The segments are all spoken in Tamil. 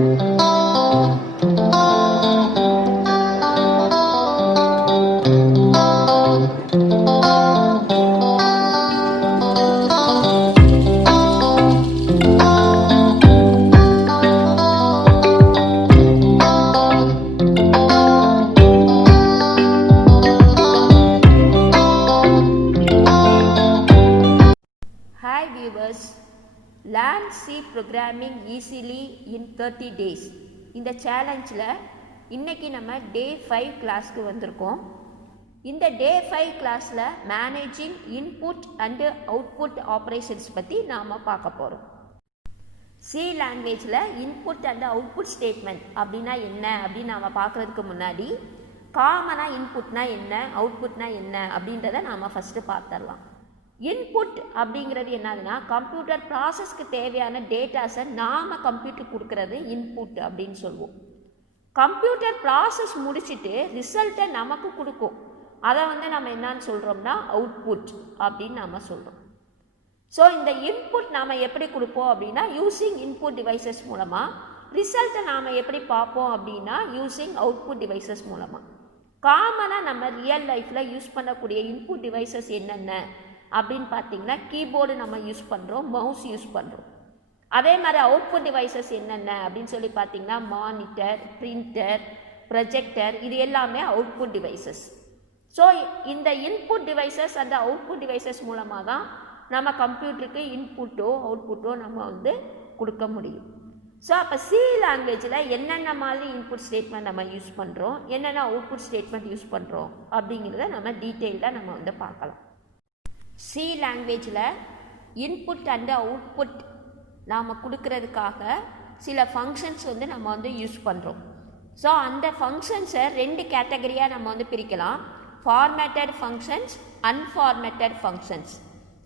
Hi viewers, learn C programming easily in 30 days. இந்த சேலஞ்சில் இன்றைக்கி நம்ம டே 5 கிளாஸ்க்கு வந்திருக்கோம். இந்த டே 5 கிளாஸில் managing input and output operations பற்றி நாம் பார்க்க போகிறோம். சி லாங்குவேஜில் இன்புட் அண்டு அவுட்புட் ஸ்டேட்மெண்ட் அப்படின்னா என்ன அப்படின்னு நாம் பார்க்குறதுக்கு முன்னாடி காமனாக இன்புட்னா என்ன அவுட்புட்னா என்ன அப்படின்றத நாம் ஃபஸ்ட்டு பார்த்துடலாம். இன்புட் அப்படிங்கிறது என்னதுன்னா கம்ப்யூட்டர் ப்ராசஸ்க்கு தேவையான டேட்டாஸை நாம் கம்ப்யூட்டர் கொடுக்கறது இன்புட் அப்படின்னு சொல்லுவோம். கம்ப்யூட்டர் ப்ராசஸ் முடிச்சுட்டு ரிசல்ட்டை நமக்கு கொடுக்கும். அதை நம்ம என்னன்னு சொல்கிறோம்னா அவுட்புட் அப்படின்னு நாம் சொல்கிறோம். ஸோ இந்த இன்புட் நாம் எப்படி கொடுப்போம் அப்படின்னா யூஸிங் இன்புட் டிவைசஸ் மூலமாக, ரிசல்ட்டை நாம் எப்படி பார்ப்போம் அப்படின்னா யூஸிங் அவுட்புட் டிவைசஸ் மூலமாக. காமனாக நம்ம ரியல் லைஃப்பில் யூஸ் பண்ணக்கூடிய இன்புட் டிவைசஸ் என்னென்ன அப்படின்னு பார்த்தீங்கன்னா கீபோர்டு நம்ம யூஸ் பண்ணுறோம், மவுஸ் யூஸ் பண்ணுறோம். அதே மாதிரி அவுட்புட் டிவைசஸ் என்னென்ன அப்படின்னு சொல்லி பார்த்தீங்கன்னா மானிட்டர், பிரிண்டர், ப்ரொஜெக்டர், இது எல்லாமே அவுட்புட் டிவைசஸ். ஸோ இந்த இன்புட் டிவைசஸ் அந்த அவுட்புட் டிவைசஸ் மூலமாக தான் நம்ம கம்ப்யூட்டருக்கு இன்புட்டோ அவுட்புட்டோ நம்ம கொடுக்க முடியும். ஸோ அப்போ சி லாங்குவேஜில் என்னென்ன மாதிரி இன்புட் ஸ்டேட்மெண்ட் நம்ம யூஸ் பண்ணுறோம், என்னென்ன அவுட்புட் ஸ்டேட்மெண்ட் யூஸ் பண்ணுறோம் அப்படிங்கிறத நம்ம டீட்டெயிலாக நம்ம பார்க்கலாம். சி லாங்குவேஜில் இன்புட் அண்டு அவுட்புட் நாம் கொடுக்கறதுக்காக சில ஃபங்க்ஷன்ஸ் நம்ம யூஸ் பண்ணுறோம். ஸோ அந்த ஃபங்க்ஷன்ஸை ரெண்டு கேட்டகரியாக நம்ம பிரிக்கலாம். Formatted functions, unformatted functions.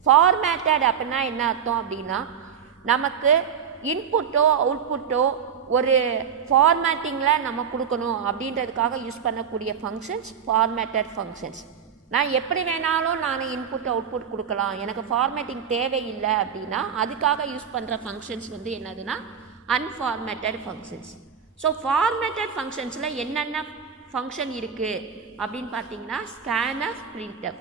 Formatted அப்படின்னா என்ன அர்த்தம் அப்படின்னா நமக்கு இன்புட்டோ அவுட்புட்டோ ஒரு ஃபார்மேட்டிங்கில் நம்ம கொடுக்கணும் அப்படின்றதுக்காக யூஸ் பண்ணக்கூடிய ஃபங்க்ஷன்ஸ் ஃபார்மேட்டட் ஃபங்க்ஷன்ஸ். நான் எப்படி வேணாலும் நான் இன்புட் அவுட்புட் கொடுக்கலாம், எனக்கு ஃபார்மேட்டிங் தேவையில்லை அப்படின்னா அதுக்காக யூஸ் பண்ணுற ஃபங்க்ஷன்ஸ் என்னதுன்னா அன்ஃபார்மேட்டட் ஃபங்க்ஷன்ஸ். ஸோ ஃபார்மேட்டட் ஃபங்க்ஷன்ஸில் என்னென்ன ஃபங்க்ஷன் இருக்குது அப்படின்னு பார்த்தீங்கன்னா ஸ்கேன்எஃப், பிரிண்ட்எஃப்.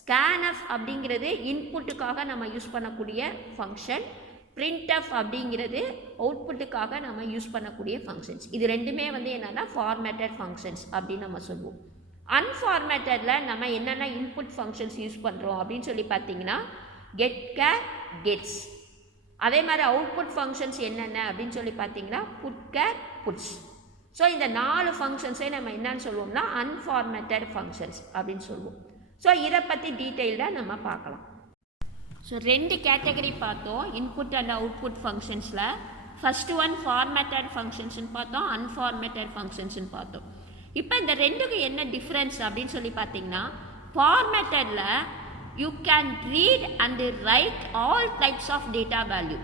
ஸ்கேன்எஃப் அப்படிங்கிறது இன்புட்டுக்காக நம்ம யூஸ் பண்ணக்கூடிய ஃபங்க்ஷன், பிரிண்ட்எஃப் அப்படிங்கிறது அவுட்புட்டுக்காக நம்ம யூஸ் பண்ணக்கூடிய ஃபங்க்ஷன்ஸ். இது ரெண்டுமே என்னென்னா ஃபார்மேட்டட் ஃபங்க்ஷன்ஸ் அப்படின்னு நம்ம சொல்லுவோம். அன்ஃபார்மேட்டடில் நம்ம என்னென்ன இன்புட் ஃபங்க்ஷன்ஸ் யூஸ் பண்ணுறோம் அப்படின்னு சொல்லி பார்த்தீங்கன்னா கெட், கேர், கெட்ஸ். அதே மாதிரி அவுட்புட் ஃபங்க்ஷன்ஸ் என்னென்ன அப்படின்னு சொல்லி பார்த்தீங்கன்னா புட், கேர், புட்ஸ். ஸோ இந்த 4 ஃபங்க்ஷன்ஸே நம்ம என்னன்னு சொல்லுவோம்னா அன்ஃபார்மேட்டட் ஃபங்க்ஷன்ஸ் அப்படின்னு சொல்லுவோம். ஸோ இதை பற்றி டீட்டெயில்டாக நம்ம பார்க்கலாம். ஸோ 2 கேட்டகரி பார்த்தோம் இன்புட் அண்ட் அவுட்புட் ஃபங்க்ஷன்ஸில். ஃபஸ்ட்டு ஒன் ஃபார்மேட்டட் ஃபங்க்ஷன்ஸ்னு பார்த்தோம், அன்ஃபார்மேட்டட் ஃபங்க்ஷன்ஸ்னு பார்த்தோம். இப்போ இந்த ரெண்டுக்கும் என்ன டிஃப்ரென்ஸ் அப்படின்னு சொல்லி பார்த்தீங்கன்னா ஃபார்மேட்டடில் you can read and write all types of data value.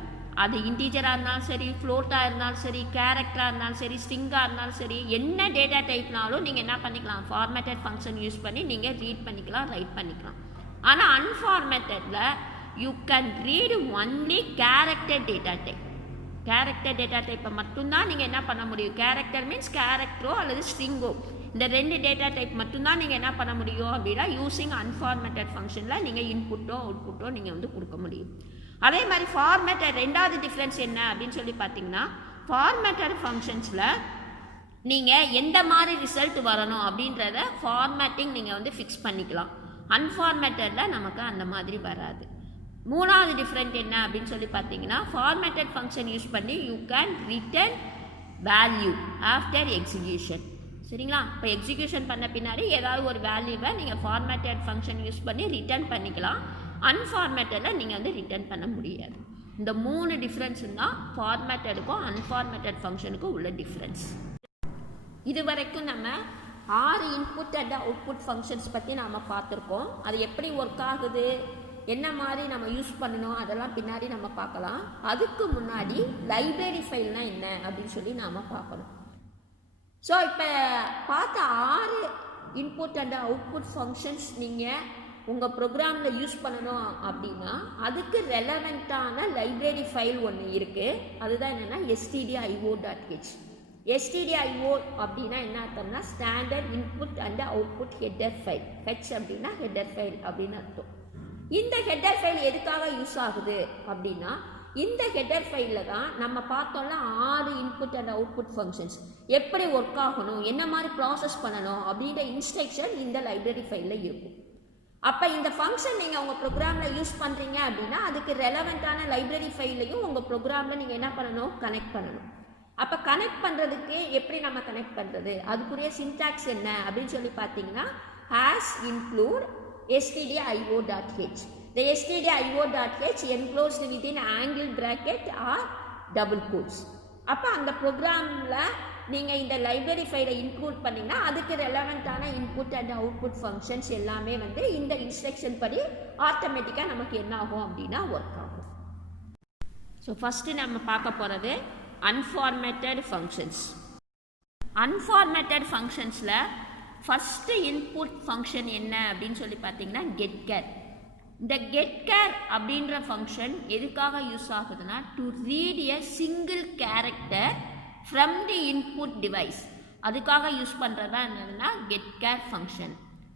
அது இன்டீஜராக இருந்தாலும் சரி, ஃப்ளோட்டாக இருந்தாலும் சரி, கேரக்டராக இருந்தாலும் சரி, ஸ்ட்ரிங்காக இருந்தாலும் சரி, என்ன டேட்டா டைப்னாலும் நீங்கள் என்ன பண்ணிக்கலாம் ஃபார்மேட்டட் ஃபங்க்ஷன் யூஸ் பண்ணி நீங்கள் ரீட் பண்ணிக்கலாம், ரைட் பண்ணிக்கலாம். ஆனால் அன்ஃபார்மேட்டடில் you can read only character data type. Character data டைப்பை மட்டும்தான் நீங்கள் என்ன பண்ண முடியும். கேரக்டர் மீன்ஸ் கேரக்டரோ அல்லது ஸ்ட்ரிங்கோ, இந்த 2 டேட்டா டைப் மட்டும்தான் நீங்கள் என்ன பண்ண முடியும் அப்படின்னா யூஸிங் அன்ஃபார்மேட்டட் ஃபங்க்ஷனில் நீங்கள் இன்புட்டோ அவுட்புட்டோ நீங்கள் கொடுக்க முடியும். அதே மாதிரி ஃபார்மேட்டட் ரெண்டாவது டிஃப்ரென்ஸ் என்ன அப்படின்னு சொல்லி பார்த்தீங்கன்னா ஃபார்மேட்டட் ஃபங்க்ஷன்ஸில் நீங்கள் எந்த மாதிரி ரிசல்ட் வரணும் அப்படின்றத ஃபார்மேட்டிங் நீங்கள் ஃபிக்ஸ் பண்ணிக்கலாம். அன்ஃபார்மேட்டடில் நமக்கு அந்த மாதிரி வராது. மூணாவது டிஃப்ரெண்ட் என்ன அப்படின்னு சொல்லி பார்த்தீங்கன்னா ஃபார்மேட்டட் ஃபங்க்ஷன் யூஸ் பண்ணி you can return value after execution. சரிங்களா? இப்போ எக்ஸிக்யூஷன் பண்ண பின்னாடி ஏதாவது ஒரு வேல்யூவை நீங்கள் ஃபார்மேட்டட் ஃபங்க்ஷன் யூஸ் பண்ணி ரிட்டர்ன் பண்ணிக்கலாம். அன்ஃபார்மேட்டடில் நீங்கள் ரிட்டர்ன் பண்ண முடியாது. இந்த 3 டிஃப்ரென்ஸு தான் ஃபார்மேட்டடுக்கும் அன்ஃபார்மேட்டட் ஃபங்க்ஷனுக்கும் உள்ள டிஃப்ரென்ஸ். இது வரைக்கும் நம்ம 6 இன்புட் அண்ட் அவுட்புட் ஃபங்க்ஷன்ஸ் பற்றி நாம் பார்த்துருக்கோம். அது எப்படி ஒர்க் ஆகுது, என்ன மாதிரி நம்ம யூஸ் பண்ணணும், அதெல்லாம் பின்னாடி நம்ம பார்க்கலாம். அதுக்கு முன்னாடி லைப்ரரி ஃபைல்னால் என்ன அப்படின்னு சொல்லி நாம் பார்க்கணும். ஸோ இப்போ பார்த்த 6 இன்புட் அண்ட் அவுட்புட் ஃபங்க்ஷன்ஸ் நீங்கள் உங்கள் ப்ரோக்ராமில் யூஸ் பண்ணணும் அப்படின்னா அதுக்கு ரெலவெண்ட்டான லைப்ரரி ஃபைல் ஒன்று இருக்குது. அதுதான் என்னென்னா stdio.h. stdio அப்படின்னா என்ன அர்த்தம்னா standard input and output header file. H அப்படின்னா ஹெட்டர் ஃபைல் அப்படின்னு அர்த்தம். இந்த ஹெட்டர் ஃபைல் எதுக்காக யூஸ் ஆகுது அப்படின்னா இந்த ஹெட்டர் ஃபைலில் தான் நம்ம பார்த்தோம்னா 6 இன்புட் அண்ட் அவுட்புட் ஃபங்க்ஷன்ஸ் எப்படி ஒர்க் ஆகணும், என்ன மாதிரி ப்ராசஸ் பண்ணணும் அப்படின்ற இன்ஸ்ட்ரக்ஷன் இந்த லைப்ரரி ஃபைலில் இருக்கும். அப்போ இந்த ஃபங்க்ஷன் நீங்கள் உங்கள் ப்ரோக்ராமில் யூஸ் பண்ணுறீங்க அப்படின்னா அதுக்கு ரெலவெண்ட்டான லைப்ரரி ஃபைலையும் உங்கள் ப்ரோக்ராமில் நீங்கள் என்ன பண்ணணும், கனெக்ட் பண்ணணும். அப்போ கனெக்ட் பண்ணுறதுக்கு எப்படி நம்ம கனெக்ட் பண்ணுறது, அதுக்குரிய சின்டாக்ஸ் என்ன அப்படின்னு சொல்லி பார்த்தீங்கன்னா has include stdio.h. The stdio.h enclosed within angle bracket or double quotes. அப்போ அந்த ப்ரோக்ராமில் நீங்கள் இந்த லைப்ரரி ஃபைலை இன்க்ளூட் பண்ணிங்கன்னா அதுக்கு ரெலவெண்ட்டான இன்புட் அண்ட் அவுட்புட் ஃபங்க்ஷன்ஸ் எல்லாமே வந்து இந்த இன்ஸ்ட்ரக்ஷன் படி ஆட்டோமேட்டிக்காக நமக்கு என்ன ஆகும் அப்படின்னா ஒர்க் ஆகும். ஸோ ஃபஸ்ட்டு நம்ம பார்க்க போகிறது அன்ஃபார்மேட்டட் ஃபங்க்ஷன்ஸ். அன்ஃபார்மேட்டட் ஃபங்க்ஷன்ஸில் ஃபஸ்ட்டு இன்புட் ஃபங்க்ஷன் என்ன அப்படின்னு சொல்லி பார்த்தீங்கன்னா கெட்கேர். இந்த கெட்கேர் அப்படின்ற ஃபங்க்ஷன் எதுக்காக யூஸ் ஆகுதுன்னா to read a single character from the input device. அதுக்காக யூஸ் பண்ணுறது தான் என்னதுன்னா கெட்கேர் ஃபங்க்ஷன்.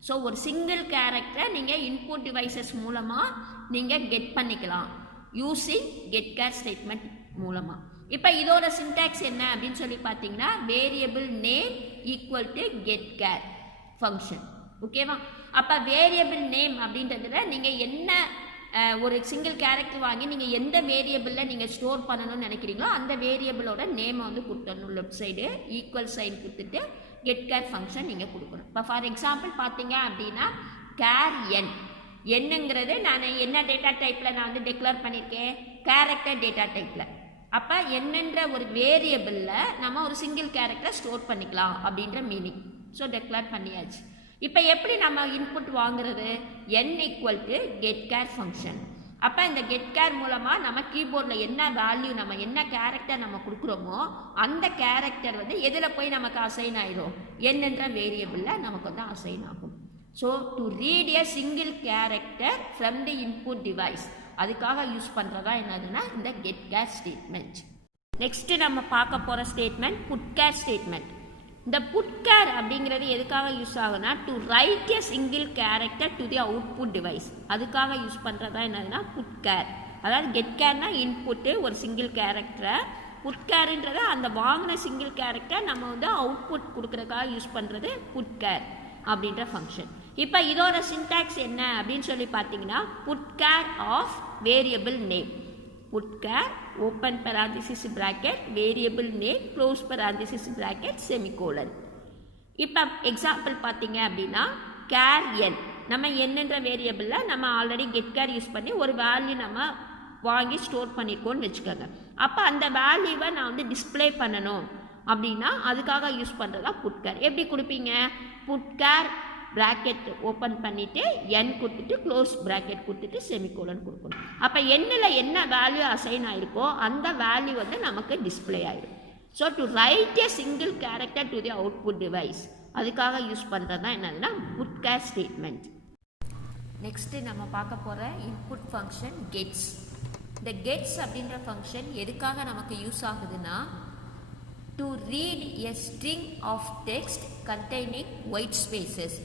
ஸோ ஒரு சிங்கிள் கேரக்டரை நீங்கள் இன்புட் டிவைசஸ் மூலமாக நீங்கள் கெட் பண்ணிக்கலாம் யூஸிங் கெட்கேர் ஸ்டேட்மெண்ட் மூலமாக. இப்போ இதோட சின்டாக்ஸ் என்ன அப்படின்னு சொல்லி பார்த்தீங்கன்னா வேரியபிள் நேம் ஈக்குவல் டு கெட்கேர் ஃபங்க்ஷன். ஓகேவா? அப்போ வேரியபிள் நேம் அப்படின்றதுல நீங்கள் என்ன ஒரு சிங்கிள் கேரக்டர் வாங்கி நீங்கள் எந்த வேரியபிளில் நீங்கள் ஸ்டோர் பண்ணணும்னு நினைக்கிறீங்களோ அந்த வேரியபிளோட நேமை வந்து கொடுத்துடணும். லெஃப்ட் சைடு ஈக்குவல் சைன் கொடுத்துட்டு கெட்கேர் ஃபங்க்ஷன் நீங்கள் கொடுக்கணும். இப்போ ஃபார் எக்ஸாம்பிள் பார்த்தீங்க அப்படின்னா கேர் என் என்னங்கிறது நான் என்ன டேட்டா டைப்பில் நான் வந்து டிக்ளேர் பண்ணியிருக்கேன், கேரக்டர் டேட்டா டைப்பில். அப்போ என்னன்ற ஒரு வேரியபிளில் நம்ம ஒரு சிங்கிள் கேரக்டரை ஸ்டோர் பண்ணிக்கலாம் அப்படின்ற மீனிங். ஸோ டிக்ளேர் பண்ணியாச்சு. இப்போ எப்படி நம்ம இன்புட் வாங்குறது, n ஈக்குவல் டு கெட்கேர் ஃபங்க்ஷன். அப்போ இந்த கெட்கேர் மூலமாக நம்ம கீபோர்டில் என்ன வேல்யூ நம்ம என்ன கேரக்டர் நம்ம கொடுக்குறோமோ அந்த கேரக்டர் வந்து எதில் போய் நமக்கு அசைன் ஆயிடும், என்னன்ற வேரியபிளில் நமக்கு வந்து அசைன் ஆகும். So to read a single character from the input device அதுக்காக யூஸ் பண்ணுறதா என்னதுன்னா இந்த கெட்கேர் ஸ்டேட்மெண்ட். நெக்ஸ்ட்டு நம்ம பார்க்க போகிற ஸ்டேட்மெண்ட் புட்கேர் ஸ்டேட்மெண்ட். இந்த புட்கேர் அப்படிங்கிறது எதுக்காக யூஸ் ஆகுனா to write a single character to the output device அதுக்காக யூஸ் பண்ணுறதா என்னதுன்னா புட்கேர். அதாவது கெட்கேர்னா இன்புட்டு ஒரு சிங்கிள் கேரக்டரை, புட்கேருன்றது அந்த வாங்கின சிங்கிள் கேரக்டர் நம்ம வந்து அவுட்புட் கொடுக்குறதுக்காக யூஸ் பண்ணுறது புட்கேர் அப்படின்ற ஃபங்க்ஷன். இப்போ இதோட சின்டாக்ஸ் என்ன அப்படின்னு சொல்லி பார்த்தீங்கன்னா putchar of variable name. Putchar open parenthesis bracket variable name close parenthesis bracket semicolon. இப்போ எக்ஸாம்பிள் பார்த்தீங்க அப்படின்னா கேர் என் நம்ம என்னன்ற வேரியபிளில் நம்ம ஆல்ரெடி கெட்கேர் யூஸ் பண்ணி ஒரு வேல்யூ நம்ம வாங்கி ஸ்டோர் பண்ணியிருக்கோன்னு வச்சுக்கோங்க. அப்போ அந்த வேல்யூவை நான் வந்து டிஸ்பிளே பண்ணணும் அப்படின்னா அதுக்காக யூஸ் பண்ணுறதா புட்கேர். எப்படி கொடுப்பீங்க, புட்கேர் ப்ராக்கெட் ஓப்பன் பண்ணிவிட்டு என் கொடுத்துட்டு க்ளோஸ் ப்ராக்கெட் கொடுத்துட்டு செமிகோலன் கொடுக்கணும். அப்போ எண்ணில் என்ன வேல்யூ அசைன் ஆகிருக்கோ அந்த வேல்யூ வந்து நமக்கு டிஸ்பிளே ஆகிடும். So to write a single character to the output device அதுக்காக யூஸ் பண்ணுறது தான் என்னதுன்னா புட்கேர் ஸ்டேட்மெண்ட். நெக்ஸ்ட்டு நம்ம பார்க்க போகிற இன்புட் ஃபங்க்ஷன் கெட்ஸ். இந்த கெட்ஸ் அப்படின்ற ஃபங்க்ஷன் எதுக்காக நமக்கு யூஸ் ஆகுதுன்னா to read a string of text containing white spaces.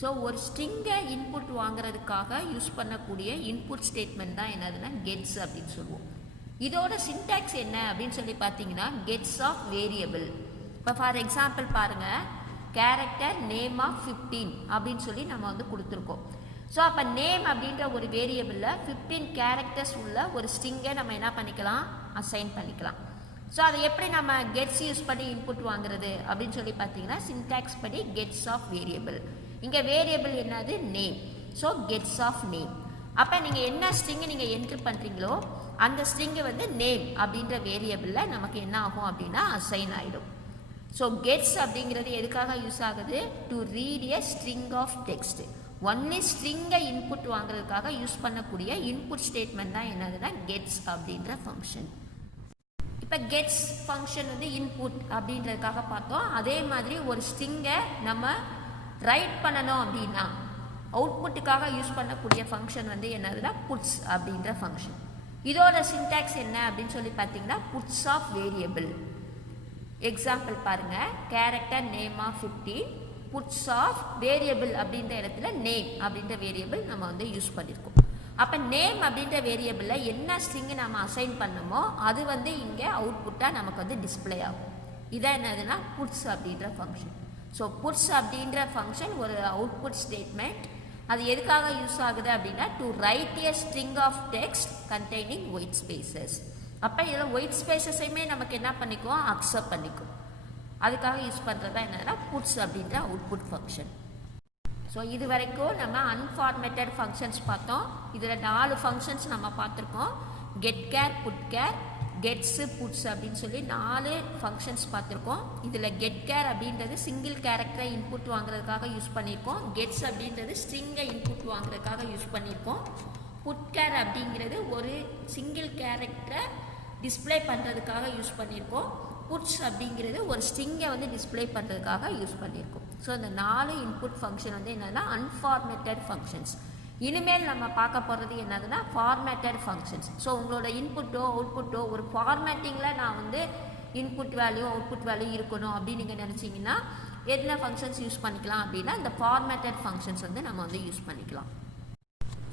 So ஒரு ஸ்ட்ரிங்கை இன்புட் வாங்குறதுக்காக யூஸ் பண்ணக்கூடிய இன்புட் ஸ்டேட்மெண்ட் தான் என்னதுன்னா கெட்ஸ் அப்படின்னு சொல்லுவோம். இதோட சின்டாக்ஸ் என்ன அப்படின்னு சொல்லி பார்த்தீங்கன்னா கெட்ஸ் ஆஃப் வேரியபிள். இப்போ ஃபார் எக்ஸாம்பிள் பாருங்கள், கேரக்டர் நேம் ஆஃப் 15 அப்படின்னு சொல்லி நம்ம வந்து கொடுத்துருக்கோம். ஸோ அப்போ நேம் அப்படின்ற ஒரு வேரியபிளில் 15 கேரக்டர்ஸ் உள்ள ஒரு ஸ்ட்ரிங்கை நம்ம என்ன பண்ணிக்கலாம், அசைன் பண்ணிக்கலாம். ஸோ அதை எப்படி நம்ம கெட்ஸ் யூஸ் பண்ணி இன்புட் வாங்குறது அப்படின்னு சொல்லி பார்த்தீங்கன்னா சின்டாக்ஸ் படி கெட்ஸ் ஆஃப் வேரியபிள். இங்கே வேரியபிள் என்னது, name. So gets of name. அப்போ நீங்கள் என்ன ஸ்ட்ரிங்கு நீங்கள் என்ட்ரு பண்ணுறீங்களோ அந்த ஸ்ட்ரிங்கு வந்து நேம் அப்படின்ற வேரியபிளில் நமக்கு என்ன ஆகும் அப்படின்னா அசைன் ஆகிடும். ஸோ கெட்ஸ் அப்படிங்கிறது எதுக்காக யூஸ் ஆகுது, to read a string of text. Only ஸ்ட்ரிங்கை இன்புட் வாங்குறதுக்காக யூஸ் பண்ணக்கூடிய இன்புட் ஸ்டேட்மெண்ட் தான் என்னதுன்னா கெட்ஸ் அப்படின்ற ஃபங்க்ஷன். இப்போ கெட்ஸ் ஃபங்க்ஷன் வந்து இன்புட் அப்படின்றதுக்காக பார்த்தோம். அதே மாதிரி ஒரு ஸ்ட்ரிங்கை நம்ம ரைட் பண்ணணும் அப்படின்னா அவுட்புட்டுக்காக யூஸ் பண்ணக்கூடிய ஃபங்க்ஷன் வந்து என்னதுன்னா புட்ஸ் அப்படின்ற ஃபங்க்ஷன். இதோட சின்டாக்ஸ் என்ன அப்படின்னு சொல்லி பார்த்தீங்கன்னா புட்ஸ் ஆஃப் வேரியபிள். எக்ஸாம்பிள் பாருங்கள், character name of 15 puts of variable அப்படின்ற இடத்துல நேம் அப்படின்ற வேரியபிள் நம்ம வந்து யூஸ் பண்ணியிருக்கோம். அப்போ நேம் அப்படின்ற வேரியபிளில் என்ன ஸ்ட்ரிங்கு நம்ம அசைன் பண்ணமோ அது வந்து இங்கே அவுட்புட்டாக நமக்கு வந்து டிஸ்பிளே ஆகும். இதான் என்னதுன்னா புட்ஸ் அப்படின்ற ஃபங்க்ஷன். ஸோ புட்ஸ் அப்படின்ற ஃபங்க்ஷன் ஒரு அவுட்புட் ஸ்டேட்மெண்ட். அது எதுக்காக யூஸ் ஆகுது அப்படின்னா to write a string of text containing white spaces. அப்போ இதில் ஒயிட் ஸ்பேசஸையுமே நமக்கு என்ன பண்ணிக்குவோம், அக்செப்ட் பண்ணிக்கும். அதுக்காக யூஸ் பண்ணுறதா என்னன்னா புட்ஸ் அப்படின்ற அவுட்புட் ஃபங்க்ஷன். ஸோ இது வரைக்கும் நம்ம அன்ஃபார்மேட்டட் ஃபங்க்ஷன்ஸ் பார்த்தோம். இதில் 4 ஃபங்க்ஷன்ஸ் நம்ம பார்த்துருக்கோம். Get char, put char, gets, puts அப்படின்னு சொல்லி 4 ஃபங்க்ஷன்ஸ் பார்த்துருக்கோம். இதில் கெட் கேர் அப்படின்றது சிங்கிள் கேரக்டரை இன்புட் வாங்குறதுக்காக யூஸ் பண்ணியிருக்கோம். கெட்ஸ் அப்படின்றது ஸ்ட்ரிங்கை இன்புட் வாங்குறதுக்காக யூஸ் பண்ணியிருக்கோம். புட் கேர் அப்படிங்கிறது ஒரு சிங்கிள் கேரக்டரை டிஸ்பிளே பண்ணுறதுக்காக யூஸ் பண்ணியிருக்கோம். புட்ஸ் அப்படிங்கிறது ஒரு ஸ்ட்ரிங்கை வந்து டிஸ்பிளே பண்ணுறதுக்காக யூஸ் பண்ணியிருக்கோம். ஸோ இந்த 4 இன்புட் ஃபங்க்ஷன் வந்து என்னதுன்னா அன்ஃபார்மேட்டட் ஃபங்க்ஷன்ஸ். இனிமேல் நம்ம பார்க்க போகிறது என்னதுன்னா ஃபார்மேட்டட் ஃபங்க்ஷன்ஸ். ஸோ உங்களோட இன்புட்டோ அவுட்புட்டோ ஒரு ஃபார்மேட்டிங்கில் நான் வந்து இன்புட் வேல்யூ அவுட்புட் வேல்யூ இருக்கணும் அப்படின்னு நீங்கள் நினச்சிங்கன்னா என்ன ஃபங்க்ஷன்ஸ் யூஸ் பண்ணிக்கலாம் அப்படின்னா இந்த ஃபார்மேட்டட் ஃபங்க்ஷன்ஸ் வந்து நம்ம வந்து யூஸ் பண்ணிக்கலாம்.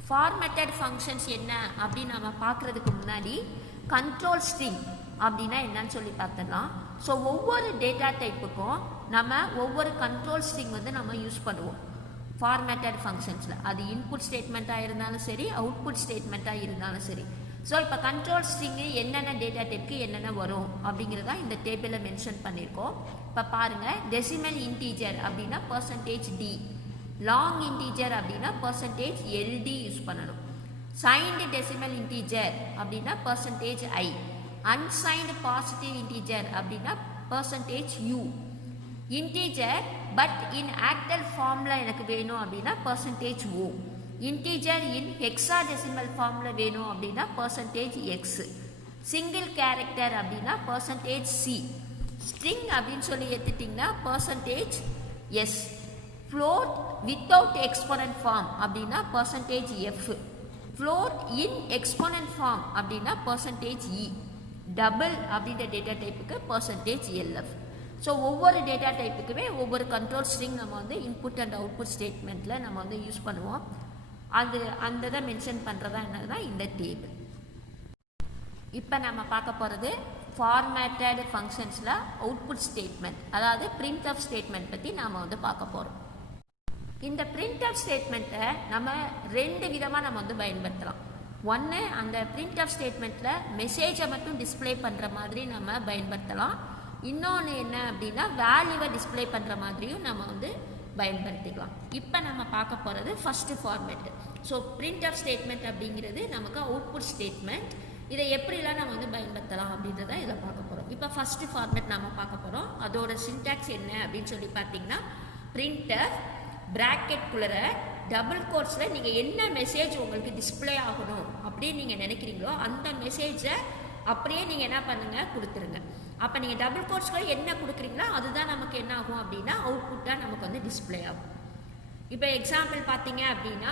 ஃபார்மேட்டட் ஃபங்க்ஷன்ஸ் என்ன அப்படின்னு நம்ம பார்க்குறதுக்கு முன்னாடி கண்ட்ரோல் ஸ்ட்ரிங் அப்படின்னா என்னன்னு சொல்லி பார்த்துடலாம். ஸோ ஒவ்வொரு டேட்டா டைப்புக்கும் நம்ம ஒவ்வொரு கண்ட்ரோல் ஸ்ட்ரிங் வந்து நம்ம யூஸ் பண்ணுவோம் ஃபார்மேட்டட் ஃபங்க்ஷன்ஸில். அது இன்புட் ஸ்டேட்மெண்ட்டாக இருந்தாலும் சரி, அவுட்புட் ஸ்டேட்மெண்ட்டாக இருந்தாலும் சரி. ஸோ இப்போ கண்ட்ரோல் ஸ்ட்ரிங்கு என்னென்ன டேட்டா டைப்புக்கு என்னென்ன வரும் அப்படிங்கிறதா இந்த டேபிளில் மென்ஷன் பண்ணியிருக்கோம். இப்போ பாருங்கள், டெசிமல் இன்டீஜர் அப்படின்னா %d, லாங் இன்டீஜர் அப்படின்னா %ld யூஸ் பண்ணணும். சைன்டு டெசிமல் இன்டீஜர் அப்படின்னா %i, அன்சைன்டு பாசிட்டிவ் இன்டீஜர் அப்படின்னா %u. Integer but in octal ஃபார்மில் எனக்கு வேணும் அப்படின்னா %o. Integer in hexadecimal ஃபார்மில் வேணும் அப்படின்னா %x. சிங்கிள் கேரக்டர் அப்படின்னா %c. ஸ்ட்ரிங் அப்படின்னு சொல்லி எடுத்துட்டிங்கன்னா %s. Float without exponent form அப்படின்னா %f. ஃப்ளோட் இன் எக்ஸ்போனன்ட் ஃபார்ம் அப்படின்னா %e. டபுள் அப்படின்ற டேட்டா டைப்புக்கு %lf. ஸோ ஒவ்வொரு டேட்டா டைப்புக்குமே ஒவ்வொரு கண்ட்ரோல் ஸ்ட்ரிங் நம்ம வந்து இன்புட் அண்ட் அவுட்புட் ஸ்டேட்மெண்ட்டில் நம்ம வந்து யூஸ் பண்ணுவோம். அந்த இதை மென்ஷன் பண்ணுறதா என்னதுன்னா இந்த டேபிள். இப்போ நம்ம பார்க்க போகிறது ஃபார்மேட்டட் ஃபங்க்ஷன்ஸில் அவுட்புட் ஸ்டேட்மெண்ட், அதாவது printf ஸ்டேட்மெண்ட் பற்றி நாம் வந்து பார்க்க போகிறோம். இந்த printf ஸ்டேட்மெண்ட்டை நம்ம 2 விதமாக நம்ம வந்து பயன்படுத்தலாம். ஒன்று, அந்த printf ஸ்டேட்மெண்ட்டில் மெசேஜை மட்டும் டிஸ்பிளே பண்ணுற மாதிரி நம்ம பயன்படுத்தலாம். இன்னொன்று என்ன அப்படின்னா வேல்யூவை டிஸ்பிளே பண்ணுற மாதிரியும் நம்ம வந்து பயன்படுத்திக்கலாம். இப்போ நம்ம பார்க்க போகிறது first format. So printf statement அப்படிங்கிறது நமக்கு அவுட்புட் ஸ்டேட்மெண்ட். இதை எப்படிலாம் நம்ம வந்து பயன்படுத்தலாம் அப்படின்றத இதை பார்க்க போகிறோம். இப்போ ஃபஸ்ட்டு ஃபார்மேட் நம்ம பார்க்க போகிறோம். அதோட சின்டாக்ஸ் என்ன அப்படின்னு சொல்லி பார்த்தீங்கன்னா printf ப்ராக்கெட்குள்ளே டபுள் கோட்ஸில் நீங்கள் என்ன மெசேஜ் உங்களுக்கு டிஸ்பிளே ஆகணும் அப்படின்னு நீங்கள் நினைக்கிறீங்களோ அந்த மெசேஜை அப்படியே நீங்கள் என்ன பண்ணுங்கள், கொடுத்துருங்க. அப்போ நீங்கள் டபுள் கோட்ஸ்க்குள்ளே என்ன கொடுக்குறீங்களோ அதுதான் நமக்கு என்ன ஆகும் அப்படின்னா அவுட்புட்டாக நமக்கு வந்து டிஸ்பிளே ஆகும். இப்போ எக்ஸாம்பிள் பார்த்தீங்க அப்படின்னா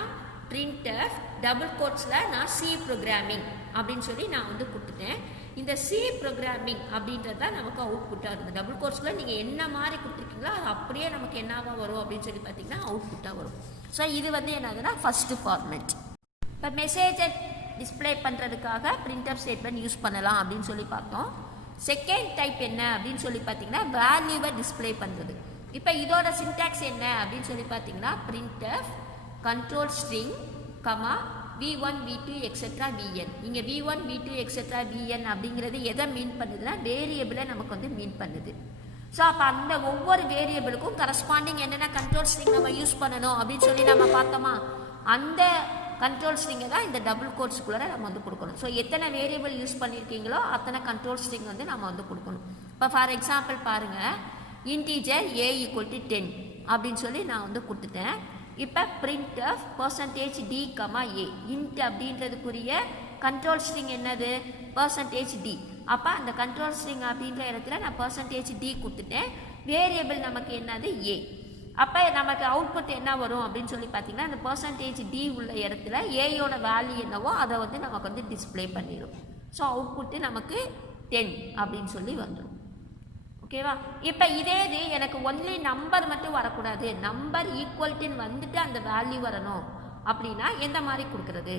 printf டபுள் கோட்ஸில் நான் C ப்ரோக்ராமிங் அப்படின்னு சொல்லி நான் வந்து கொடுத்துட்டேன். இந்த C ப்ரோக்ராமிங் அப்படின்றது தான் நமக்கு அவுட்புட்டாக இருக்குது. டபுள் கோட்ஸில் நீங்கள் என்ன மாதிரி கொடுத்துருக்கீங்களோ அது அப்படியே நமக்கு என்னவாக வரும் அப்படின்னு சொல்லி பார்த்தீங்கன்னா அவுட்புட்டாக வரும். ஸோ இது வந்து என்னதுன்னா ஃபஸ்ட்டு ஃபார்மேட். இப்போ மெசேஜை டிஸ்பிளே பண்ணுறதுக்காக printf ஸ்டேட்மெண்ட் யூஸ் பண்ணலாம் அப்படின்னு சொல்லி பார்த்தோம். செகண்ட் டைப் என்ன அப்படின்னு சொல்லி பார்த்தீங்கன்னா வேல்யூவை டிஸ்பிளே பண்ணுறது. இப்போ இதோட சின்டாக்ஸ் என்ன அப்படின்னு சொல்லி பார்த்தீங்கன்னா printf control string comma v1 v2 etcetera vn. இங்கே v1 v2 எக்ஸெட்ரா vn அப்படிங்கிறது எதை மீன் பண்ணுதுன்னா வேரியபிளை நமக்கு வந்து மீன் பண்ணுது. ஸோ அப்போ அந்த ஒவ்வொரு வேரியபிளுக்கும் கரஸ்பாண்டிங் என்னென்ன கண்ட்ரோல் ஸ்ட்ரிங் நம்ம யூஸ் பண்ணணும் அப்படின்னு சொல்லி நம்ம பார்த்தோமா, அந்த கண்ட்ரோல் ஸ்ட்ரிங்கை தான் இந்த டபுள் கோட்ஸ்குள்ளே நம்ம வந்து கொடுக்கணும். ஸோ எத்தனை வேரியபிள் யூஸ் பண்ணியிருக்கீங்களோ அத்தனை கண்ட்ரோல் ஸ்ட்ரிங் வந்து நம்ம வந்து கொடுக்கணும். இப்போ ஃபார் எக்ஸாம்பிள் பாருங்கள், இன்டீஜர் a = 10 அப்படின்னு சொல்லி நான் வந்து கொடுத்துட்டேன். இப்போ printf %d, a int அப்படின்றதுக்குரிய கண்ட்ரோல் ஸ்ட்ரிங் என்னது %d. அப்போ அந்த கண்ட்ரோல் ஸ்ட்ரிங் அப்படின்ற இடத்துல நான் %d கொடுத்துட்டேன். வேரியபிள் நமக்கு என்னது a. அப்போ நமக்கு அவுட்புட் என்ன வரும் அப்படின்னு சொல்லி பார்த்தீங்கன்னா இந்த பர்சன்டேஜ் டி உள்ள இடத்துல ஏயோட வேல்யூ என்னவோ அதை வந்து நமக்கு வந்து டிஸ்பிளே பண்ணிடும். ஸோ அவுட்புட்டு நமக்கு 10 அப்படின்னு சொல்லி வந்துடும். ஓகேவா? இப்போ இதே இது எனக்கு ஒன்லி நம்பர் மட்டும் வரக்கூடாது, நம்பர் ஈக்குவல்ட்டுன்னு வந்துட்டு அந்த வேல்யூ வரணும் அப்படின்னா எந்த மாதிரி கொடுக்குறது?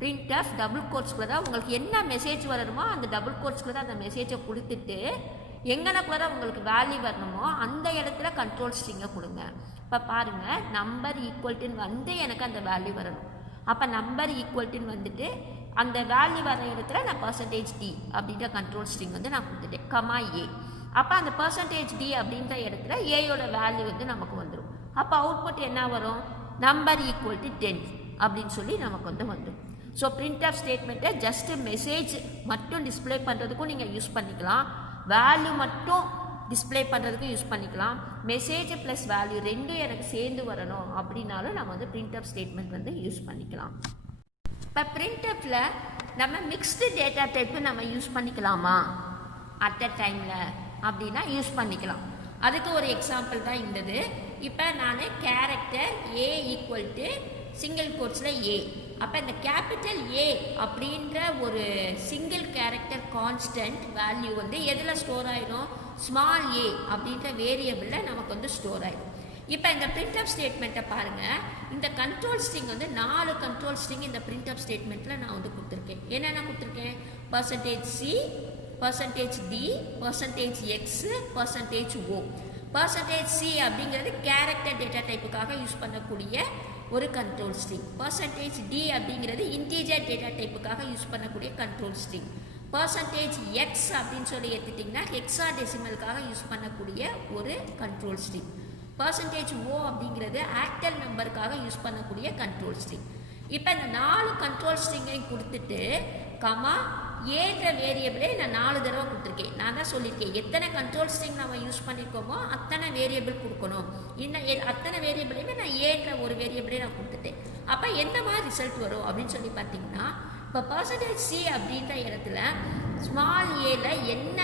printf டபுள் கோட்ஸ்குள்ளே தான் உங்களுக்கு என்ன மெசேஜ் வரணுமோ அந்த டபுள் கோட்ஸ்குள்ளே தான் அந்த மெசேஜை கொடுத்துட்டு எங்கனக்குள்ளே தான் உங்களுக்கு வேல்யூ வரணுமோ அந்த இடத்துல கண்ட்ரோல் ஸ்ட்ரிங்கை கொடுங்க. இப்போ பாருங்கள், நம்பர் ஈக்குவல்ட்டுன்னு வந்து எனக்கு அந்த வேல்யூ வரணும். அப்போ நம்பர் ஈக்குவல்ட்டுன்னு வந்துட்டு அந்த வேல்யூ வர இடத்துல நான் பர்சன்டேஜ் டி அப்படின்ற கண்ட்ரோல் ஸ்ட்ரிங் வந்து நான் கொடுத்துட்டேன், கமா ஏ. அப்போ அந்த பர்சன்டேஜ் டி அப்படின்ற இடத்துல ஏயோட வேல்யூ வந்து நமக்கு வந்துடும். அப்போ அவுட்புட் என்ன வரும்? நம்பர் ஈக்குவல் டு 10 அப்படின்னு சொல்லி நமக்கு வந்து வந்துடும். ஸோ பிரிண்ட்ஆஃப் ஸ்டேட்மெண்ட்டை ஜஸ்ட்டு மெசேஜ் மட்டும் டிஸ்பிளே பண்ணுறதுக்கும் நீங்கள் யூஸ் பண்ணிக்கலாம், வேல்யூ மட்டும் டிஸ்பிளே பண்ணுறதுக்கும் யூஸ் பண்ணிக்கலாம். மெசேஜ் ப்ளஸ் வேல்யூ ரெண்டும் எனக்கு சேர்ந்து வரணும் அப்படின்னாலும் நம்ம வந்து பிரிண்ட்ஆஃப் ஸ்டேட்மெண்ட் வந்து யூஸ் பண்ணிக்கலாம். இப்போ பிரிண்ட்ஆஃபில் நம்ம மிக்ஸ்டு டேட்டா டைப்பு நம்ம யூஸ் பண்ணிக்கலாமா அட் அ டைமில் அப்படின்னா யூஸ் பண்ணிக்கலாம். அதுக்கு ஒரு எக்ஸாம்பிள் தான் இருந்தது. இப்போ நான் character A equal to single கோட்ஸில் ஏ, அப்போ இந்த கேபிட்டல் ஏ அப்படின்ற ஒரு சிங்கிள் கேரக்டர் கான்ஸ்டன்ட் வேல்யூ வந்து எதில் ஸ்டோர் ஆகிடும்? ஸ்மால் ஏ அப்படின்ற வேரியபிளில் நமக்கு வந்து ஸ்டோர் ஆகிடும். இப்போ இந்த பிரிண்ட்ஆஃப் ஸ்டேட்மெண்ட்டை பாருங்கள், இந்த கண்ட்ரோல் ஸ்ட்ரிங் வந்து 4 கண்ட்ரோல் ஸ்ட்ரிங் இந்த பிரிண்ட்ஆஃப் ஸ்டேட்மெண்ட்டில் நான் வந்து கொடுத்துருக்கேன். என்னென்ன கொடுத்துருக்கேன்? Percentage C, percentage D, percentage X, percentage O. Percentage C அப்படிங்கிறது கேரக்டர் டேட்டா டைப்புக்காக யூஸ் பண்ணக்கூடிய ஒரு கண்ட்ரோல் ஸ்ட்ரிங். பர்சன்டேஜ் டி அப்படிங்கிறது இன்டீஜர் டேட்டா டைப்புக்காக யூஸ் பண்ணக்கூடிய கண்ட்ரோல் ஸ்ட்ரிங். பர்சன்டேஜ் எக்ஸ் அப்படின்னு சொல்லி எடுத்துட்டிங்கன்னா ஹெக்ஸா டெசிமலுக்காக யூஸ் பண்ணக்கூடிய ஒரு கண்ட்ரோல் ஸ்ட்ரிங். பர்சன்டேஜ் ஓ அப்படிங்கிறது ஆக்டல் நம்பருக்காக யூஸ் பண்ணக்கூடிய கண்ட்ரோல் ஸ்ட்ரிங். இப்போ இந்த 4 கண்ட்ரோல் ஸ்ட்ரிங்கையும் கொடுத்துட்டு கமா ஏன்ற வேரியபிளே நான் 4 தடவை கொடுத்துருக்கேன். நான் தான் சொல்லியிருக்கேன் எத்தனை கண்ட்ரோல் ஸ்ட்ரிங் நம்ம யூஸ் பண்ணியிருக்கோமோ அத்தனை வேரியபிள் கொடுக்கணும். இன்னும் அத்தனை வேரியபிளையுமே நான் ஏன்ற ஒரு வேரியபிளே நான் கொடுத்துட்டேன். அப்போ எந்த மாதிரி ரிசல்ட் வரும் அப்படின்னு சொல்லி பார்த்தீங்கன்னா, இப்போ பர்சன்டேஜ் சி அப்படின்ற இடத்துல ஸ்மால் ஏல என்ன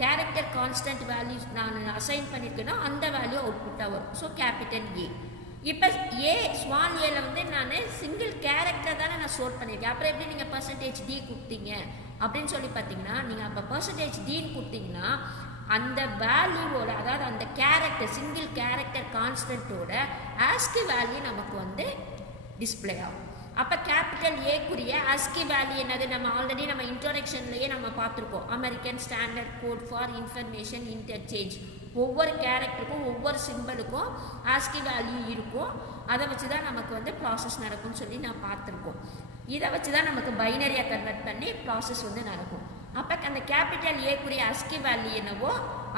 கேரக்டர் கான்ஸ்டன்ட் வேல்யூஸ் நான் அசைன் பண்ணியிருக்கேனோ அந்த வேல்யூ அவுட்புட்டாக வரும். So capital A. இப்போ ஏ ஸ்மால் ஏல வந்து நான் சிங்கிள் கேரக்டர் தானே நான் ஸ்டோர் பண்ணியிருக்கேன். அப்புறம் எப்படி நீங்கள் பர்சன்டேஜ் டி கொடுத்தீங்க அப்படின்னு சொல்லி பார்த்தீங்கன்னா, நீங்கள் அப்போ பர்சன்டேஜ் டின்னு கொடுத்தீங்கன்னா அந்த வேல்யூவோட, அதாவது அந்த கேரக்டர் சிங்கிள் கேரக்டர் கான்ஸ்டன்ட்டோட ஆஸ்கி வேல்யூ நமக்கு வந்து டிஸ்பிளே ஆகும். அப்போ கேபிட்டல் ஏக்குரிய ஆஸ்கி வேல்யூ என்னது? நம்ம ஆல்ரெடி நம்ம இன்ட்ரோடக்ஷன்லேயே நம்ம பார்த்துருக்கோம், American standard code for information interchange. ஒவ்வொரு கேரக்டருக்கும் ஒவ்வொரு சிம்பிளுக்கும் ஆஸ்கி வேல்யூ இருக்கும். அதை வச்சு தான் நமக்கு வந்து ப்ராசஸ் நடக்கும்னு சொல்லி நான் பார்த்துருக்கோம். இதை வச்சு தான் நமக்கு பைனரியாக கன்வெர்ட் பண்ணி ப்ராசஸ் வந்து நடக்கும். அப்போ அந்த கேபிட்டல் ஏக்குரிய ஆஸ்கி வேல்யூ என்னவோ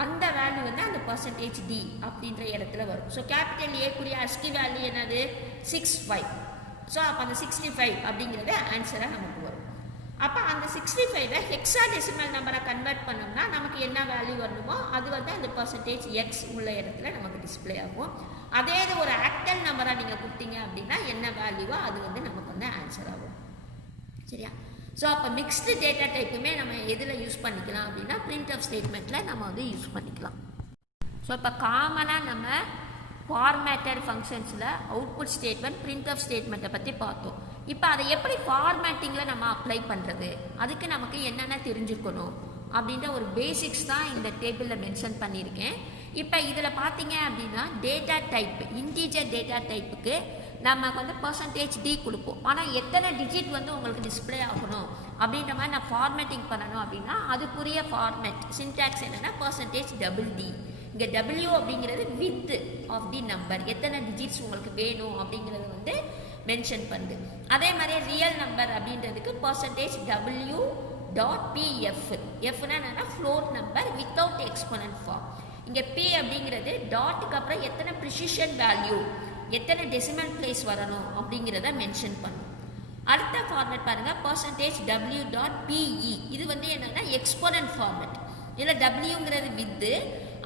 அந்த வேல்யூ வந்து அந்த பர்சன்டேஜ் டி அப்படின்ற இடத்துல வரும். ஸோ கேபிட்டல் ஏக்குரிய ஆஸ்கி வேல்யூ என்னது? 65. ஸோ அப்போ அந்த 65 அப்படிங்கிறது ஆன்சராக நமக்கு வரும். அப்போ அந்த 65 ஹெக்ஸா டெசிமல் நம்பரை கன்வெர்ட் பண்ணோம்னா நமக்கு என்ன வேல்யூ வரணுமோ அது வந்து அந்த பர்சன்டேஜ் எக்ஸ் உள்ள இடத்துல நமக்கு டிஸ்பிளே ஆகும். அதே இது ஒரு ஆக்டல் நம்பராக நீங்கள் கொடுத்தீங்க அப்படின்னா என்ன வேல்யூவோ அது வந்து நமக்கு வந்து ஆன்சர் ஆகும். சரியா? ஸோ அப்போ மிக்ஸ்டு டேட்டா டைப்புமே நம்ம எதில் யூஸ் பண்ணிக்கலாம் அப்படின்னா பிரிண்ட்ஆஃப் ஸ்டேட்மெண்ட்டில் நம்ம வந்து யூஸ் பண்ணிக்கலாம். ஸோ இப்போ காமனாக நம்ம ஃபார்மேட்டட் ஃபங்க்ஷன்ஸில் அவுட்புட் ஸ்டேட்மெண்ட் பிரிண்ட்ஆஃப் ஸ்டேட்மெண்ட்டை பற்றி பார்த்தோம். இப்போ அதை எப்படி ஃபார்மேட்டிங்கில் நம்ம அப்ளை பண்ணுறது, அதுக்கு நமக்கு என்னென்ன தெரிஞ்சுக்கணும் அப்படின்ற ஒரு பேசிக்ஸ் தான் இந்த டேபிளில் மென்ஷன் பண்ணியிருக்கேன். இப்போ இதில் பார்த்தீங்க அப்படின்னா டேட்டா டைப், இன்டீஜர் டேட்டா டைப்புக்கு நம்ம வந்து பர்சன்டேஜ் டி கொடுப்போம். ஆனால் எத்தனை டிஜிட் வந்து உங்களுக்கு டிஸ்பிளே ஆகணும் அப்படின்ற மாதிரி நான் ஃபார்மேட்டிங் பண்ணணும் அப்படின்னா அதுக்குரிய ஃபார்மேட் சின்டாக்ஸ் என்னென்னா பர்சன்டேஜ் டபுள் டி. இங்கே டபிள்யூ அப்படிங்கிறது வித் ஆஃப் தி நம்பர், எத்தனை டிஜிட்ஸ் உங்களுக்கு வேணும் அப்படிங்கிறது வந்து மென்ஷன் பண்ணுது. அதே மாதிரி ரியல் நம்பர் அப்படின்றதுக்கு பர்சன்டேஜ் டபிள்யூ டாட் பிஎஃப். எஃப்னா என்னன்னா float number without exponent form. இங்கே பி அப்படிங்கிறது டாட்டுக்கு அப்புறம் எத்தனை ப்ரிசிஷன் வேல்யூ, எத்தனை டெசிமல் பிளேஸ் வரணும் அப்படிங்கிறத மென்ஷன் பண்ணும். அடுத்த ஃபார்மேட் பாருங்கள், பர்சன்டேஜ் டபிள்யூ டாட் பிஇ. இது வந்து என்னென்னா எக்ஸ்போனன்ட் ஃபார்மேட். இதில் டபிள்யூங்கிறது வித்து,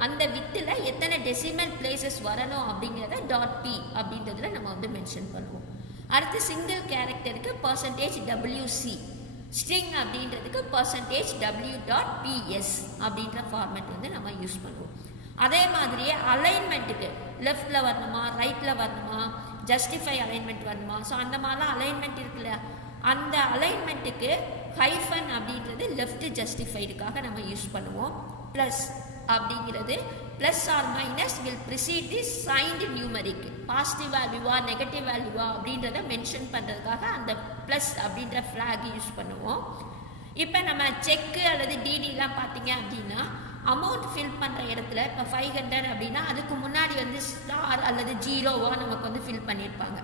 அந்த வித்தில் எத்தனை டெசிமல் பிளேசஸ் வரணும் அப்படிங்கிறத டாட் பி அப்படின்றதுல நம்ம வந்து மென்ஷன் பண்ணுவோம். அடுத்து சிங்கிள் கேரக்டருக்கு பர்சன்டேஜ் டபிள்யூசி, ஸ்ட்ரிங் அப்படின்றதுக்கு பர்சன்டேஜ் டபிள்யூ டாட் பிஎஸ் அப்படின்ற ஃபார்மேட் வந்து நம்ம யூஸ் பண்ணுவோம். அதே மாதிரியே அலைன்மெண்ட்டுக்கு லெஃப்டில் வரணுமா ரைட்டில் வரணுமா ஜஸ்டிஃபை அலைன்மெண்ட் வரணுமா, ஸோ அந்த மாதிரிலாம் அலைன்மெண்ட் இருக்குல்ல, அந்த அலைன்மெண்ட்டுக்கு ஹைஃபன் அப்படின்றது லெஃப்ட் ஜஸ்டிஃபைடுக்காக நம்ம யூஸ் பண்ணுவோம். ப்ளஸ் அப்படிங்கிறது plus or minus will precede the signed numeric, positive வேல்யூவா நெகட்டிவ் வேல்யூவா அப்படின்றத மென்ஷன் பண்ணுறதுக்காக அந்த ப்ளஸ் அப்படின்ற ஃப்ளாக் யூஸ் பண்ணுவோம். இப்போ நம்ம செக்கு அல்லது டிடிலாம் பார்த்தீங்க அப்படின்னா அமௌண்ட் ஃபில் பண்ணுற இடத்துல இப்போ 500 அப்படின்னா அதுக்கு முன்னாடி வந்து ஸ்டார் அல்லது ஜீரோவாக நமக்கு வந்து ஃபில் பண்ணியிருப்பாங்க.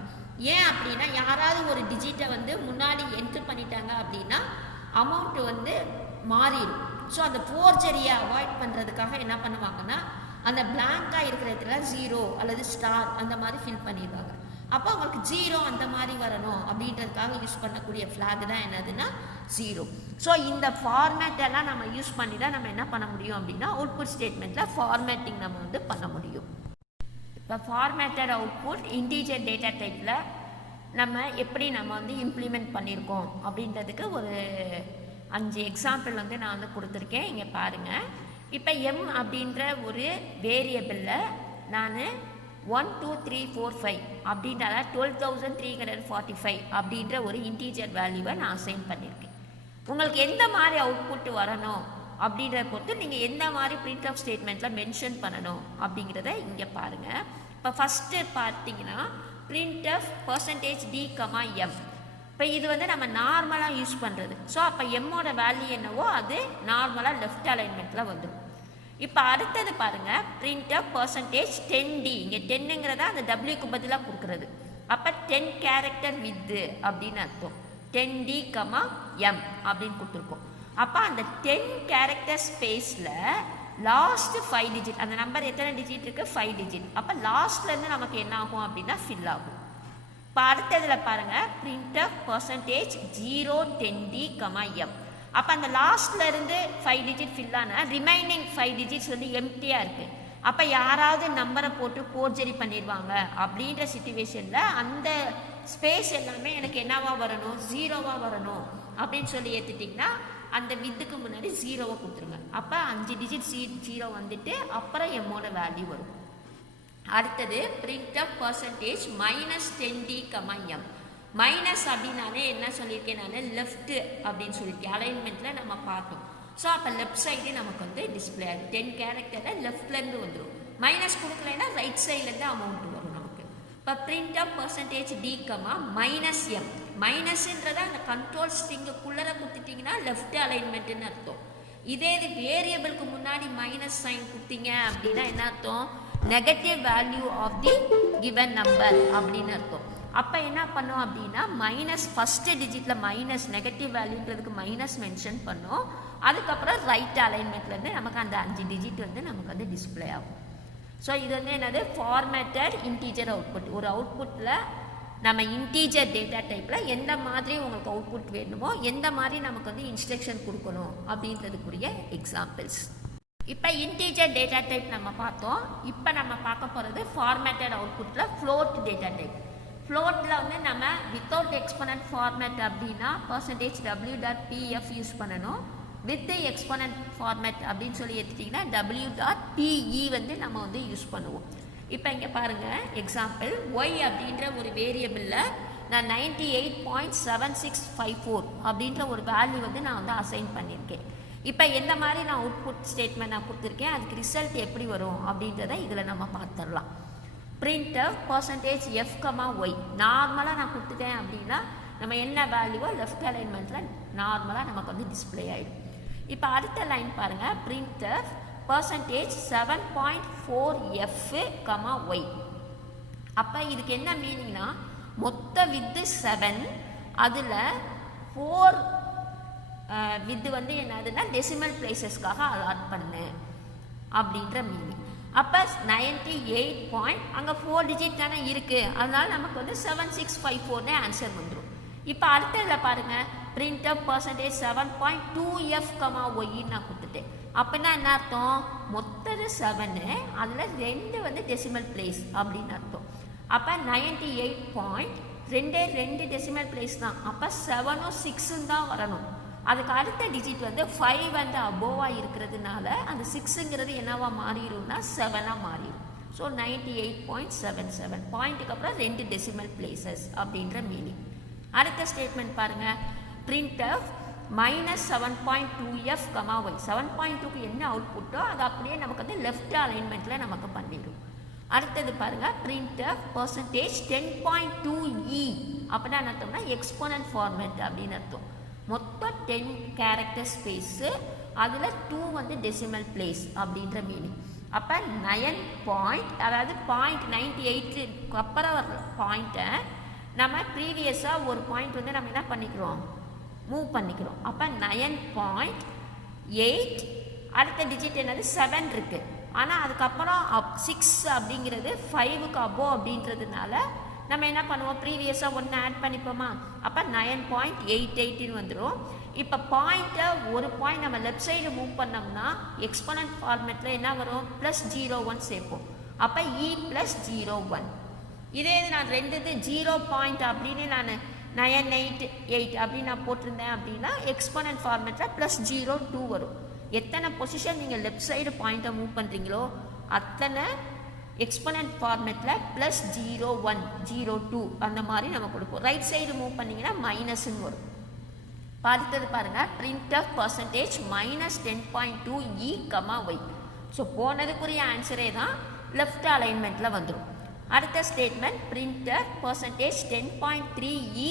ஏன் அப்படின்னா யாராவது ஒரு டிஜிட்டை வந்து முன்னாடி என்ட்ரு பண்ணிட்டாங்க அப்படின்னா அமௌண்ட்டு வந்து மாறிடும். ஸோ அந்த ஃபோர்ஜரியை அவாய்ட் பண்ணுறதுக்காக என்ன பண்ணுவாங்கன்னா அந்த பிளாங்காக இருக்கிற இடத்துல ஜீரோ அல்லது ஸ்டார் அந்த மாதிரி ஃபில் பண்ணிடுவாங்க. அப்போ அவங்களுக்கு ஜீரோ அந்த மாதிரி வரணும் அப்படின்றதுக்காக யூஸ் பண்ணக்கூடிய ஃப்ளாக் தான் என்னதுன்னா ஜீரோ. ஸோ இந்த ஃபார்மேட் எல்லாம் நம்ம யூஸ் பண்ணி தான் நம்ம என்ன பண்ண முடியும் அப்படின்னா அவுட்புட் ஸ்டேட்மெண்ட்டில் ஃபார்மேட்டிங் நம்ம வந்து பண்ண முடியும். இப்போ ஃபார்மேட்டட் அவுட்புட் இன்டீஜர் டேட்டா டைப்பில் நம்ம எப்படி நம்ம வந்து இம்ப்ளிமெண்ட் பண்ணியிருக்கோம் அப்படின்றதுக்கு ஒரு 5 எக்ஸாம்பிள் வந்து நான் வந்து கொடுத்துருக்கேன். இங்கே பாருங்கள். இப்போ எம் அப்படின்ற ஒரு வேரியபிளில் நான் 1 2 3 4 5 அப்படின்ற 12,345 அப்படின்ற ஒரு இன்டீஜர் வேல்யூவை நான் அசைன் பண்ணியிருக்கேன். உங்களுக்கு எந்த மாதிரி அவுட்புட் வரணும் அப்படின்றத பொறுத்து நீங்கள் எந்த மாதிரி பிரிண்ட் ஆஃப் ஸ்டேட்மெண்ட்டில் மென்ஷன் பண்ணணும் அப்படிங்கிறத இங்கே பாருங்கள். இப்போ ஃபஸ்ட்டு பார்த்தீங்கன்னா பிரிண்ட் ஆஃப் %d, m. இப்போ இது வந்து நம்ம நார்மலாக யூஸ் பண்ணுறது. ஸோ அப்போ எம்மோட வேல்யூ என்னவோ அது நார்மலாக லெஃப்ட் அலைன்மெண்ட்டில் வந்துடும். இப்போ அடுத்தது பாருங்கள் பிரிண்ட் ஆஃப் %10d. இங்கே 10ங்கிறத அந்த டபிள்யூக்கு பதிலாக கொடுக்குறது. அப்போ 10 கேரக்டர் வித்து அப்படின்னு அர்த்தம். 10d, m அப்படின்னு கொடுத்துருக்கோம். அப்போ அந்த 10 கேரக்டர் ஸ்பேஸில் லாஸ்ட் 5 டிஜிட், அந்த நம்பர் எத்தனை டிஜிட் இருக்குது 5 டிஜிட். அப்போ லாஸ்ட்லேருந்து நமக்கு என்ன ஆகும் அப்படின்னா ஃபில் ஆகும். இப்போ அடுத்ததில் பாருங்கள் பிரிண்ட் ஆஃப் %0 10d, m. அப்போ அந்த லாஸ்ட்லேருந்து 5 டிஜிட் ஃபில் ஆனால் ரிமைனிங் 5 டிஜிட்ஸ் வந்து எம்டியாக இருக்குது. அப்போ யாராவது நம்பரை போட்டு ஃபோர்ஜரி பண்ணிடுவாங்க அப்படின்ற சிச்சுவேஷனில் அந்த ஸ்பேஸ் எல்லாமே எனக்கு என்னவாக வரணும் ஜீரோவாக வரணும் அப்படின்னு சொல்லி ஏற்றுட்டிங்கன்னா அந்த வித்துக்கு முன்னாடி ஜீரோவை கொடுத்துருங்க. அப்போ 5 டிஜிட் ஜீரோ வந்துட்டு அப்புறம் எம்மோட வேல்யூ வரும். அடுத்தது print of %-10d, m. Minus அப்படின்னாலே என்ன சொல்லியிருக்கேன் நான் லெஃப்ட் அப்படின்னு சொல்லியிருக்கேன். அலைன்மெண்ட்டில் நம்ம பார்த்தோம். ஸோ அப்போ லெஃப்ட் சைடு நமக்கு வந்து டிஸ்பிளே ஆகும். 10 கேரக்டரில் லெஃப்ட்லேருந்து வந்துடும். மைனஸ் கொடுக்கலைன்னா ரைட் சைட்லேருந்து அமௌண்ட் வரும் நமக்கு. இப்போ பிரிண்ட் ஆஃப் %d, -m. மைனஸ்ன்றதை அந்த கண்ட்ரோல் ஸ்ட்ரிங்குக்குள்ளே கொடுத்துட்டிங்கன்னா லெஃப்ட் அலைன்மெண்ட்டுன்னு அர்த்தம். இதே இது வேரியபிளுக்கு முன்னாடி மைனஸ் சைன் கொடுத்தீங்க அப்படின்னா என்ன அர்த்தம் negative value of the given number அப்படின்னு அர்த்தம். அப்போ என்ன பண்ணோம் அப்படின்னா மைனஸ் ஃபஸ்ட்டு டிஜிட்டில் மைனஸ் நெகட்டிவ் வேல்யூன்றதுக்கு மைனஸ் மென்ஷன் பண்ணோம். அதுக்கப்புறம் ரைட் அலைன்மெண்ட்லேருந்து நமக்கு அந்த 5 டிஜிட் வந்து நமக்கு வந்து டிஸ்பிளே ஆகும். ஸோ இது வந்து என்னது ஃபார்மேட்டட் இன்டீஜர் அவுட்புட். ஒரு அவுட்புட்டில் நம்ம இன்டீஜர் டேட்டா டைப்பில் எந்த மாதிரி உங்களுக்கு அவுட்புட் வேணுமோ எந்த மாதிரி நமக்கு வந்து இன்ஸ்ட்ரக்ஷன் கொடுக்கணும் அப்படின்றதுக்குரிய எக்ஸாம்பிள்ஸ். இப்போ இன்டீஜர் டேட்டா டைப் நம்ம பார்த்தோம். இப்போ நம்ம பார்க்க போகிறது ஃபார்மேட்டட் அவுட்புட்டில் ஃப்ளோட் டேட்டா டைப். ஃப்ளோட்டில் வந்து நம்ம வித்தவுட் எக்ஸ்பனன்ட் ஃபார்மேட் அப்படின்னா %w.pf யூஸ் பண்ணணும். வித் எக்ஸ்பனன்ட் ஃபார்மேட் அப்படின்னு சொல்லி எடுத்துட்டிங்கன்னா w.pe வந்து நம்ம வந்து யூஸ் பண்ணுவோம். இப்போ இங்கே பாருங்கள் எக்ஸாம்பிள் y அப்படின்ற ஒரு வேரியபிளில் நான் 98.7654 அப்படின்ற ஒரு வேல்யூ வந்து நான் வந்து அசைன் பண்ணியிருக்கேன். இப்போ எந்த மாதிரி நான் அவுட்புட் ஸ்டேட்மெண்ட் நான் கொடுத்துருக்கேன் அதுக்கு ரிசல்ட் எப்படி வரும் அப்படின்றத இதில் நம்ம பார்த்துடலாம். Print of %f, y. நார்மலாக நான் கொடுத்துட்டேன் அப்படின்னா நம்ம என்ன வேல்யூவோ லெஃப்ட் அலைன்மெண்ட்டில் நார்மலாக நமக்கு வந்து டிஸ்பிளே ஆகிடும். இப்போ அடுத்த லைன் பாருங்கள் பிரிண்ட் ஆஃப் %7.4f, y. அப்போ இதுக்கு என்ன மீனிங்னா மொத்த வித்து 7, அதில் 4 வித்து வந்து என்னதுன்னா டெசிமல் பிளேசஸ்க்காக அலாட் பண்ணு அப்படின்ற மீனிங். அப்போ 98 அங்கே 4 டிஜிட் தானே இருக்குது, அதனால நமக்கு வந்து 7654 ஆன்சர் வந்துடும். இப்போ அடுத்ததில் பாருங்கள் பிரிண்ட் ஆஃப் %7.2f, y நான் கொடுத்துட்டேன். அப்படின்னா என்ன அர்த்தம் மொத்தது 7, அதில் 2 வந்து டெசிமல் பிளேஸ் அப்படின்னு அர்த்தம். அப்போ 98 2 டெசிமல் பிளேஸ் தான். அப்போ 7ம் 6ம் தான் வரணும். அதுக்கு அடுத்த டிஜிட் வந்து 5 வந்து அபோவாக இருக்கிறதுனால அந்த 6ங்கிறது என்னவா மாறிடும்னா 7ஆக மாறிடும். ஸோ 98.77 பாயிண்ட்டுக்கு அப்புறம் 2 டெசிமல் பிளேசஸ் அப்படின்ற மீனிங். அடுத்த ஸ்டேட்மெண்ட் பாருங்கள், printf -7.2f, y 7.2க்கு என்ன அவுட்புட்டோ அது அப்படியே நமக்கு வந்து லெஃப்ட் அலைன்மெண்ட்டில் நமக்கு பண்ணிடும். அடுத்தது பாருங்கள், printf %10.2e அப்படின்னா என்ன அர்த்தம்னா எக்ஸ்போனன்ட் ஃபார்மேட் அப்படின்னு அர்த்தம். மொத்தம் 10 கேரக்டர் ஸ்பேஸு, அதில் 2 வந்து டெசிமல் பிளேஸ் அப்படின்ற மீனிங். அப்போ 9 பாயிண்ட், அதாவது 0.98 அப்புறம் வர பாயிண்ட்டை நம்ம ப்ரீவியஸாக ஒரு பாயிண்ட் வந்து நம்ம என்ன பண்ணிக்கிறோம், மூவ் பண்ணிக்கிறோம். அப்போ 9.8, அடுத்த டிஜிட் என்னது 7 இருக்குது. ஆனால் அதுக்கப்புறம் 6 அப்படிங்கிறது 5க்கு அபோவ் அப்படின்றதுனால நம்ம என்ன பண்ணுவோம், ப்ரீவியஸாக ஒன்று ஆட் பண்ணிப்போமா. அப்போ 9.88 வந்துடும். இப்போ பாயிண்ட்டை ஒரு பாயிண்ட் நம்ம லெஃப்ட் சைடு மூவ் பண்ணோம்னா எக்ஸ்போனன்ட் ஃபார்மேட்டில் என்ன வரும், +01 சேர்ப்போம். அப்போ E +01. இதே இது நான் 2 0 பாயிண்ட் அப்படின்னு நான் 988 அப்படின்னு நான் போட்டிருந்தேன் அப்படின்னா எக்ஸ்போனன்ட் ஃபார்மேட்டில் +02 வரும். எத்தனை பொசிஷன் நீங்கள் லெஃப்ட் சைடு பாயிண்ட்டை மூவ் பண்ணுறீங்களோ அத்தனை எக்ஸ்போனன்ட் ஃபார்மேட்டில் +01, 02 அந்த மாதிரி நம்ம கொடுப்போம். ரைட் சைடு மூவ் பண்ணிங்கன்னா மைனஸ்ன்னு வரும். அடுத்தது பாருங்கள், printf %-10.2e, y. ஸோ போனதுக்குரிய ஆன்சரே தான் லெஃப்ட் அலைன்மெண்ட்டில் வந்துடும். அடுத்த ஸ்டேட்மெண்ட், printf %10.3e, -y.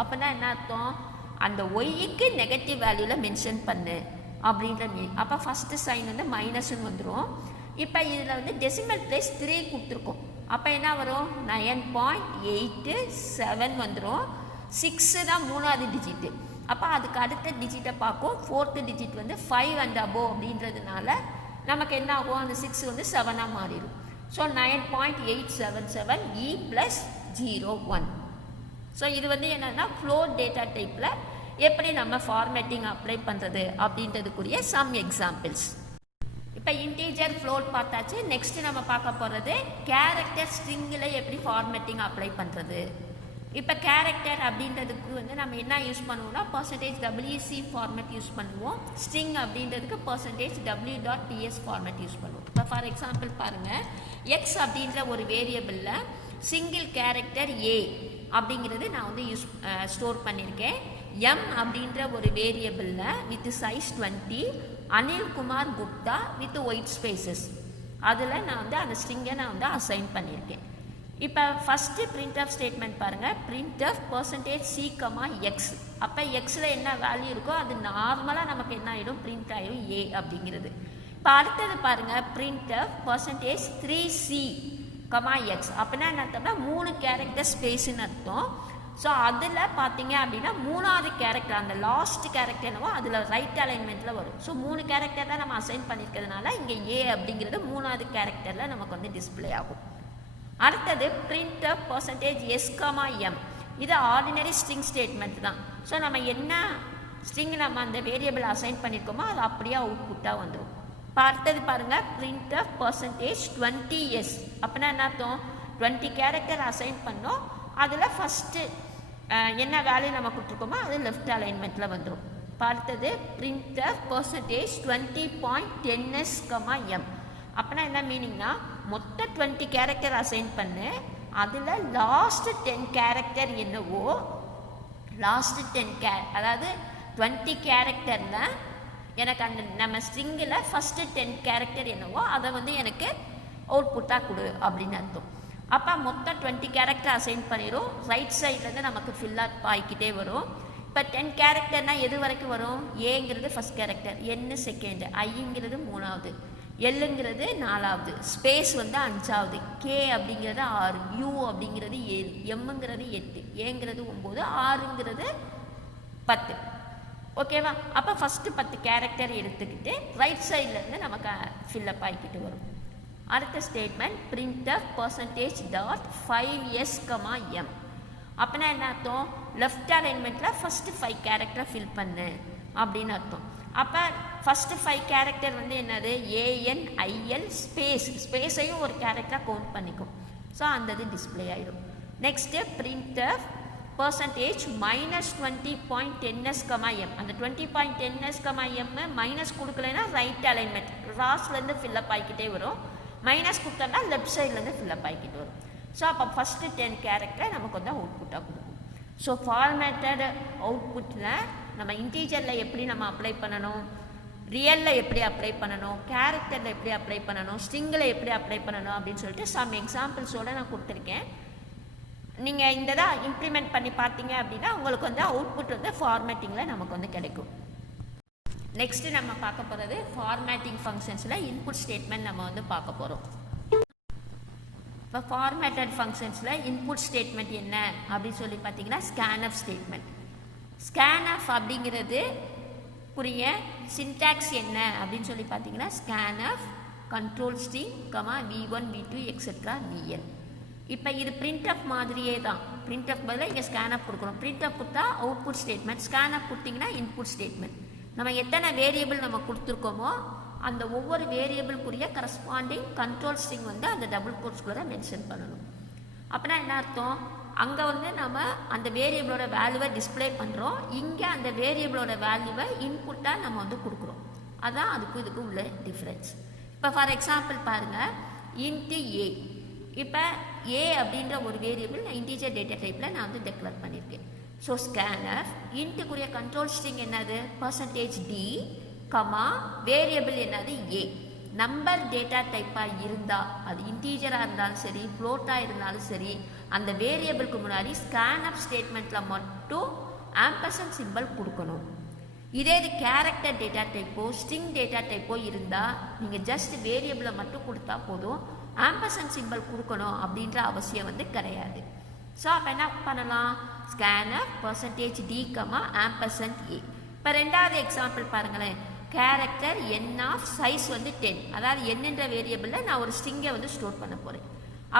அப்படின்னா என்ன அர்த்தம், அந்த ஒய்க்கு நெகட்டிவ் வேல்யூவில் மென்ஷன் பண்ணு அப்படின்ற மீனிங். அப்போ ஃபஸ்ட்டு சைன் வந்து மைனஸ்ன்னு வந்துடும். இப்போ இதில் வந்து டெசிமல் பிளேஸ் 3 கொடுத்துருக்கோம். அப்போ என்ன வரும், 9.87 வந்துடும். 6 தான் 3வது டிஜிட்டு. அப்போ அதுக்கு அடுத்த டிஜிட்டை பார்க்கும். 4th டிஜிட் வந்து 5 அண்ட் அபோவ் அப்படின்றதுனால நமக்கு என்ன ஆகும், அந்த 6 வந்து 7ஆக மாறிடும். So 9.877 E +01. ஸோ இது வந்து என்னென்னா ஃப்ளோட் டேட்டா டைப்பில் எப்படி நம்ம ஃபார்மேட்டிங் அப்ளை பண்ணுறது அப்படின்றதுக்குரிய சம் எக்ஸாம்பிள்ஸ். இப்போ இன்டீஜர் ஃப்ளோட் பார்த்தாச்சு. நெக்ஸ்ட்டு நம்ம பார்க்க போகிறது கேரக்டர் ஸ்ட்ரிங்கில் எப்படி ஃபார்மேட்டிங் அப்ளை பண்ணுறது. இப்போ கேரக்டர் அப்படின்றதுக்கு வந்து நம்ம என்ன யூஸ் பண்ணுவோம்னா %WC ஃபார்மேட் யூஸ் பண்ணுவோம். ஸ்ட்ரிங் அப்படின்றதுக்கு %W.ts ஃபார்மேட் யூஸ் பண்ணுவோம். இப்போ ஃபார் எக்ஸாம்பிள் பாருங்கள், எக்ஸ் அப்படின்ற ஒரு வேரியபிளில் சிங்கிள் கேரக்டர் A அப்படிங்கிறது நான் வந்து ஸ்டோர் பண்ணியிருக்கேன். M அப்படின்ற ஒரு வேரியபிளில் with size 20 Anilkumar Gupta with white spaces, அதில் நான் வந்து அந்த ஸ்ட்ரிங்கை நான் வந்து அசைன் பண்ணியிருக்கேன். இப்போ ஃபஸ்ட்டு printf ஸ்டேட்மெண்ட் பாருங்கள், printf %c, x. அப்போ எக்ஸில் என்ன வேல்யூ இருக்கோ அது நார்மலாக நமக்கு என்ன ஆகிடும், பிரிண்ட் ஆகிடும் A அப்படிங்கிறது. இப்போ அடுத்தது பாருங்கள், printf %3c, x. அப்படின்னா என்ன அர்த்தம்னா 3 கேரக்டர் ஸ்பேஸ்ன்னு அர்த்தம். ஸோ அதில் பார்த்தீங்க அப்படின்னா 3வது கேரக்டர், அந்த லாஸ்ட் கேரக்டர் என்னவோ அதில் ரைட் அலைன்மெண்ட்டில் வரும். ஸோ 3 கேரக்டர் தான் நம்ம அசைன் பண்ணியிருக்கிறதுனால இங்கே A அப்படிங்கிறது 3வது கேரக்டரில் நமக்கு வந்து டிஸ்பிளே ஆகும். அடுத்தது printf %s, m. இது ஆர்டினரி ஸ்ட்ரிங் ஸ்டேட்மெண்ட் தான். ஸோ நம்ம என்ன ஸ்ட்ரிங் நம்ம அந்த வேரியபிள் அசைன் பண்ணியிருக்கோமோ அது அப்படியே அவுட்புட்டாக வந்துடும். இப்போ அடுத்தது பாருங்கள், printf %20s. அப்படின்னா என்ன அர்த்தம், 20 கேரக்டர் அசைன் பண்ணோம், அதில் ஃபஸ்ட்டு என்ன வேல்யூ நம்ம கொடுத்துருக்கோமோ அது லெஃப்ட் அலைன்மெண்ட்டில் வந்துடும். இப்போ அடுத்தது printf %20.10s, m. அப்படின்னா என்ன மீனிங்னா மொத்தம் 20 கேரக்டர் அசைன் பண்ணு, அதில் லாஸ்ட் 10 கேரக்டர் என்னவோ, லாஸ்ட் 10 அதாவது 20 கேரக்டரில் எனக்கு அந்த நம்ம ஸ்ட்ரிங்கில் ஃபஸ்ட்டு 10 கேரக்டர் என்னவோ அதை வந்து எனக்கு அவுட்புட்டாக கொடு அப்படின்னு அர்த்தம். அப்போ மொத்தம் 20 கேரக்டர் அசைன் பண்ணிடும். ரைட் சைட்லேருந்து நமக்கு ஃபில்லப் ஆகிக்கிட்டே வரும். இப்போ 10 கேரக்டர்னால் எது வரைக்கும் வரும், ஏங்கிறது ஃபஸ்ட் கேரக்டர், என்னு செகண்டு, ஐங்கிறது 3வது, எல்லுங்கிறது 4வது, ஸ்பேஸ் வந்து 5வது, கே அப்படிங்கிறது 6, யூ அப்படிங்கிறது 7, எம்முங்கிறது 8, ஏங்கிறது 9, ஆறுங்கிறது 10. ஓகேவா? அப்போ ஃபஸ்ட்டு 10 கேரக்டர் எடுத்துக்கிட்டு ரைட் சைட்லேருந்து நமக்கு ஃபில்லப் ஆகிக்கிட்டு வரும். அடுத்த ஸ்டேட்மெண்ட் printf %5s, m. அப்படின்னா என்ன அர்த்தம், லெஃப்ட் அலைன்மெண்ட்டில் ஃபஸ்ட்டு 5 கேரக்டரை ஃபில் பண்ணு அப்படின்னு அர்த்தம். அப்போ ஃபஸ்ட்டு 5 கேரக்டர் வந்து என்னது, ANIL ஸ்பேஸையும் ஒரு கேரக்டராக கவுண்ட் பண்ணிக்கும். ஸோ அந்த இது டிஸ்பிளே ஆகிடும். Next printf percentage minus 20.10s, m. அந்த 20.10s, m மைனஸ் கொடுக்கலைன்னா ரைட் அலைன்மெண்ட் ராஸ்லேருந்து ஃபில்லப் ஆகிக்கிட்டே வரும், மைனஸ் கொடுத்தோம்னா லெஃப்ட் சைட்லேருந்து ஃபில்லப் ஆகிக்கிட்டு வரும். ஸோ அப்போ ஃபஸ்ட்டு 10 கேரக்டர் நமக்கு வந்து அவுட்புட்டாக கொடுக்கும். ஸோ ஃபார்மேட்டட் அவுட்புட்டில் நம்ம இன்டீஜரில் எப்படி நம்ம அப்ளை பண்ணணும், ரியலில் எப்படி அப்ளை பண்ணணும், கேரக்டரில் எப்படி அப்ளை பண்ணணும், ஸ்ட்ரிங்கில் எப்படி அப்ளை பண்ணணும் அப்படின்னு சொல்லிட்டு சம் எக்ஸாம்பிள்ஸோடு நான் கொடுத்துருக்கேன். நீங்கள் இந்த தான் இம்ப்ளிமெண்ட் பண்ணி பார்த்தீங்க அப்படின்னா உங்களுக்கு வந்து அவுட்புட் வந்து ஃபார்மேட்டிங்கில் நமக்கு வந்து கிடைக்கும். நெக்ஸ்ட்டு நம்ம பார்க்க போகிறது ஃபார்மேட்டிங் ஃபங்க்ஷன்ஸில் இன்புட் ஸ்டேட்மெண்ட் நம்ம வந்து பார்க்க போகிறோம். இப்போ ஃபார்மேட்டட் ஃபங்க்ஷன்ஸில் இன்புட் ஸ்டேட்மெண்ட் என்ன அப்படின்னு சொல்லி பார்த்தீங்கன்னா ஸ்கேன்எஃப் ஸ்டேட்மெண்ட். ஸ்கேன்எஃப் அப்படிங்கிறது புரிய சின்டாக்ஸ் என்ன அப்படின்னு சொல்லி பார்த்தீங்கன்னா scanf control string v1 v2 etcetera vn. இப்போ இது printf மாதிரியே தான். printf பதிலாக இங்கே ஸ்கேன்அப் கொடுக்குறோம். printf கொடுத்தா அவுட்புட் ஸ்டேட்மெண்ட், ஸ்கேன்அப் கொடுத்தீங்கன்னா இன்புட் ஸ்டேட்மெண்ட். நம்ம எத்தனை வேரியபிள் நம்ம கொடுத்துருக்கோமோ அந்த ஒவ்வொரு வேரியபிள்க்குரிய கரஸ்பாண்டிங் கண்ட்ரோல் ஸ்ட்ரிங் வந்து அந்த டபுள் கோட்ஸ்குள்ளே மென்ஷன் பண்ணணும். அப்படின்னா என்ன அர்த்தம், அங்கே வந்து நம்ம அந்த வேரியபிளோட வேல்யூவை டிஸ்பிளே பண்ணுறோம், இங்கே அந்த வேரியபிளோட வேல்யூவை இன்புட்டாக நம்ம வந்து கொடுக்குறோம். அதுதான் அதுக்கும் இதுக்கும் உள்ள டிஃப்ரென்ஸ். இப்போ ஃபார் எக்ஸாம்பிள் பாருங்கள், இன்ட்டு ஏ. இப்போ ஏ அப்படின்ற ஒரு வேரியபிள் நான் இன்டீஜர் டேட்டா டைப்பில் நான் வந்து டெக்ளேர் பண்ணியிருக்கேன். ஸோ ஸ்கேனர் இன்ட்டுக்குரிய கண்ட்ரோல் ஸ்ட்ரிங் என்னது %d, வேரியபிள் என்னது ஏ. நம்பர் டேட்டா டைப்பாக இருந்தால் அது இன்டீஜராக இருந்தாலும் சரி ஃப்ளோட்டாக இருந்தாலும் சரி அந்த வேரியபிளுக்கு முன்னாடி ஸ்கேன்அப் ஸ்டேட்மெண்ட்டில் மட்டும் ஆம்பர்சன்ட் சிம்பிள் கொடுக்கணும். இதே இது கேரக்டர் டேட்டா டைப்போ ஸ்ட்ரிங் டேட்டா டைப்போ இருந்தால் நீங்கள் ஜஸ்ட் வேரியபிளை மட்டும் கொடுத்தா போதும், ஆம்பர்சன்ட் சிம்பிள் கொடுக்கணும் அப்படின்ற அவசியம் வந்து கிடையாது. ஸோ அப்போ என்ன பண்ணலாம், ஸ்கேன்அப் %d, %a. இப்போ ரெண்டாவது எக்ஸாம்பிள் பாருங்களேன், கேரக்டர் n ஆஃப் சைஸ் வந்து 10, அதாவது என்னன்ற வேரியபிளில் நான் ஒரு ஸ்ட்ரிங்கை வந்து ஸ்டோர் பண்ண போகிறேன்.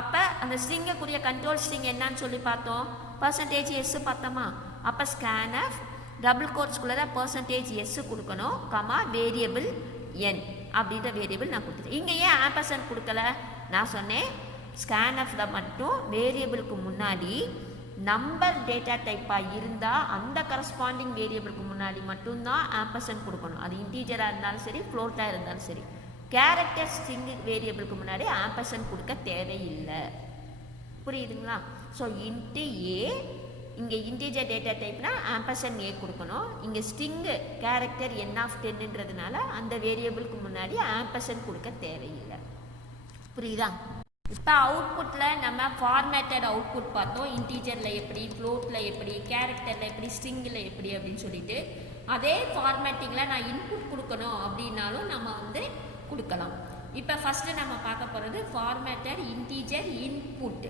அப்போ அந்த ஸ்ட்ரிங்குக்குரிய கண்ட்ரோல் ஸ்ட்ரிங் என்னன்னு சொல்லி பார்த்தோம், %s பார்த்தோமா. அப்போ ஸ்கேன்அப் டபுள் கோட்ஸ்குள்ளே %s கொடுக்கணும், வேரியபிள் n அப்படின்ற வேரியபிள் நான் கொடுத்துட்டேன். இங்கே ஏன் ஆம்பர்சன்ட் கொடுக்கல, நான் சொன்னேன் ஸ்கேன்எஃப்பில் மட்டும் வேரியபிளுக்கு முன்னாடி நம்பர் டேட்டா டைப்பாக இருந்தால் அந்த கரஸ்பாண்டிங் வேரியபிளுக்கு முன்னாடி மட்டும்தான் ஆம்பர்சன்ட் கொடுக்கணும். அது இன்டீஜராக இருந்தாலும் சரி ஃப்ளோட்டாக இருந்தாலும் சரி. கேரக்டர் ஸ்ட்ரிங் வேரியபிளுக்கு முன்னாடி ஆம்பர்சன்ட் கொடுக்க தேவையில்லை. புரியுதுங்களா? ஸோ இன்ட்டு ஏ, இங்கே இன்டீஜர் டேட்டா டைப்னா ஆம்பர்சன்ட் ஏ கொடுக்கணும். இங்கே ஸ்ட்ரிங்கு கேரக்டர் n ஆஃப் 10ன்றதுனால அந்த வேரியபிளுக்கு முன்னாடி ஆம்பர்சன்ட் கொடுக்க தேவையில்லை. புரியுதா? இப்போ அவுட்புட்டில் நம்ம ஃபார்மேட்டட் அவுட்புட் பார்த்தோம், இன்டீஜரில் எப்படி, ஃப்ளோட்டில் எப்படி, கேரக்டரில் எப்படி, ஸ்ட்ரிங்கில் எப்படி அப்படின்னு சொல்லிட்டு. அதே ஃபார்மேட்டிங்கில் நான் இன்புட் கொடுக்கணும் அப்படின்னாலும் நம்ம வந்து கொடுக்கலாம். இப்போ ஃபஸ்ட்டு நம்ம பார்க்க போகிறது ஃபார்மேட்டட் இன்டீஜர் இன்புட்.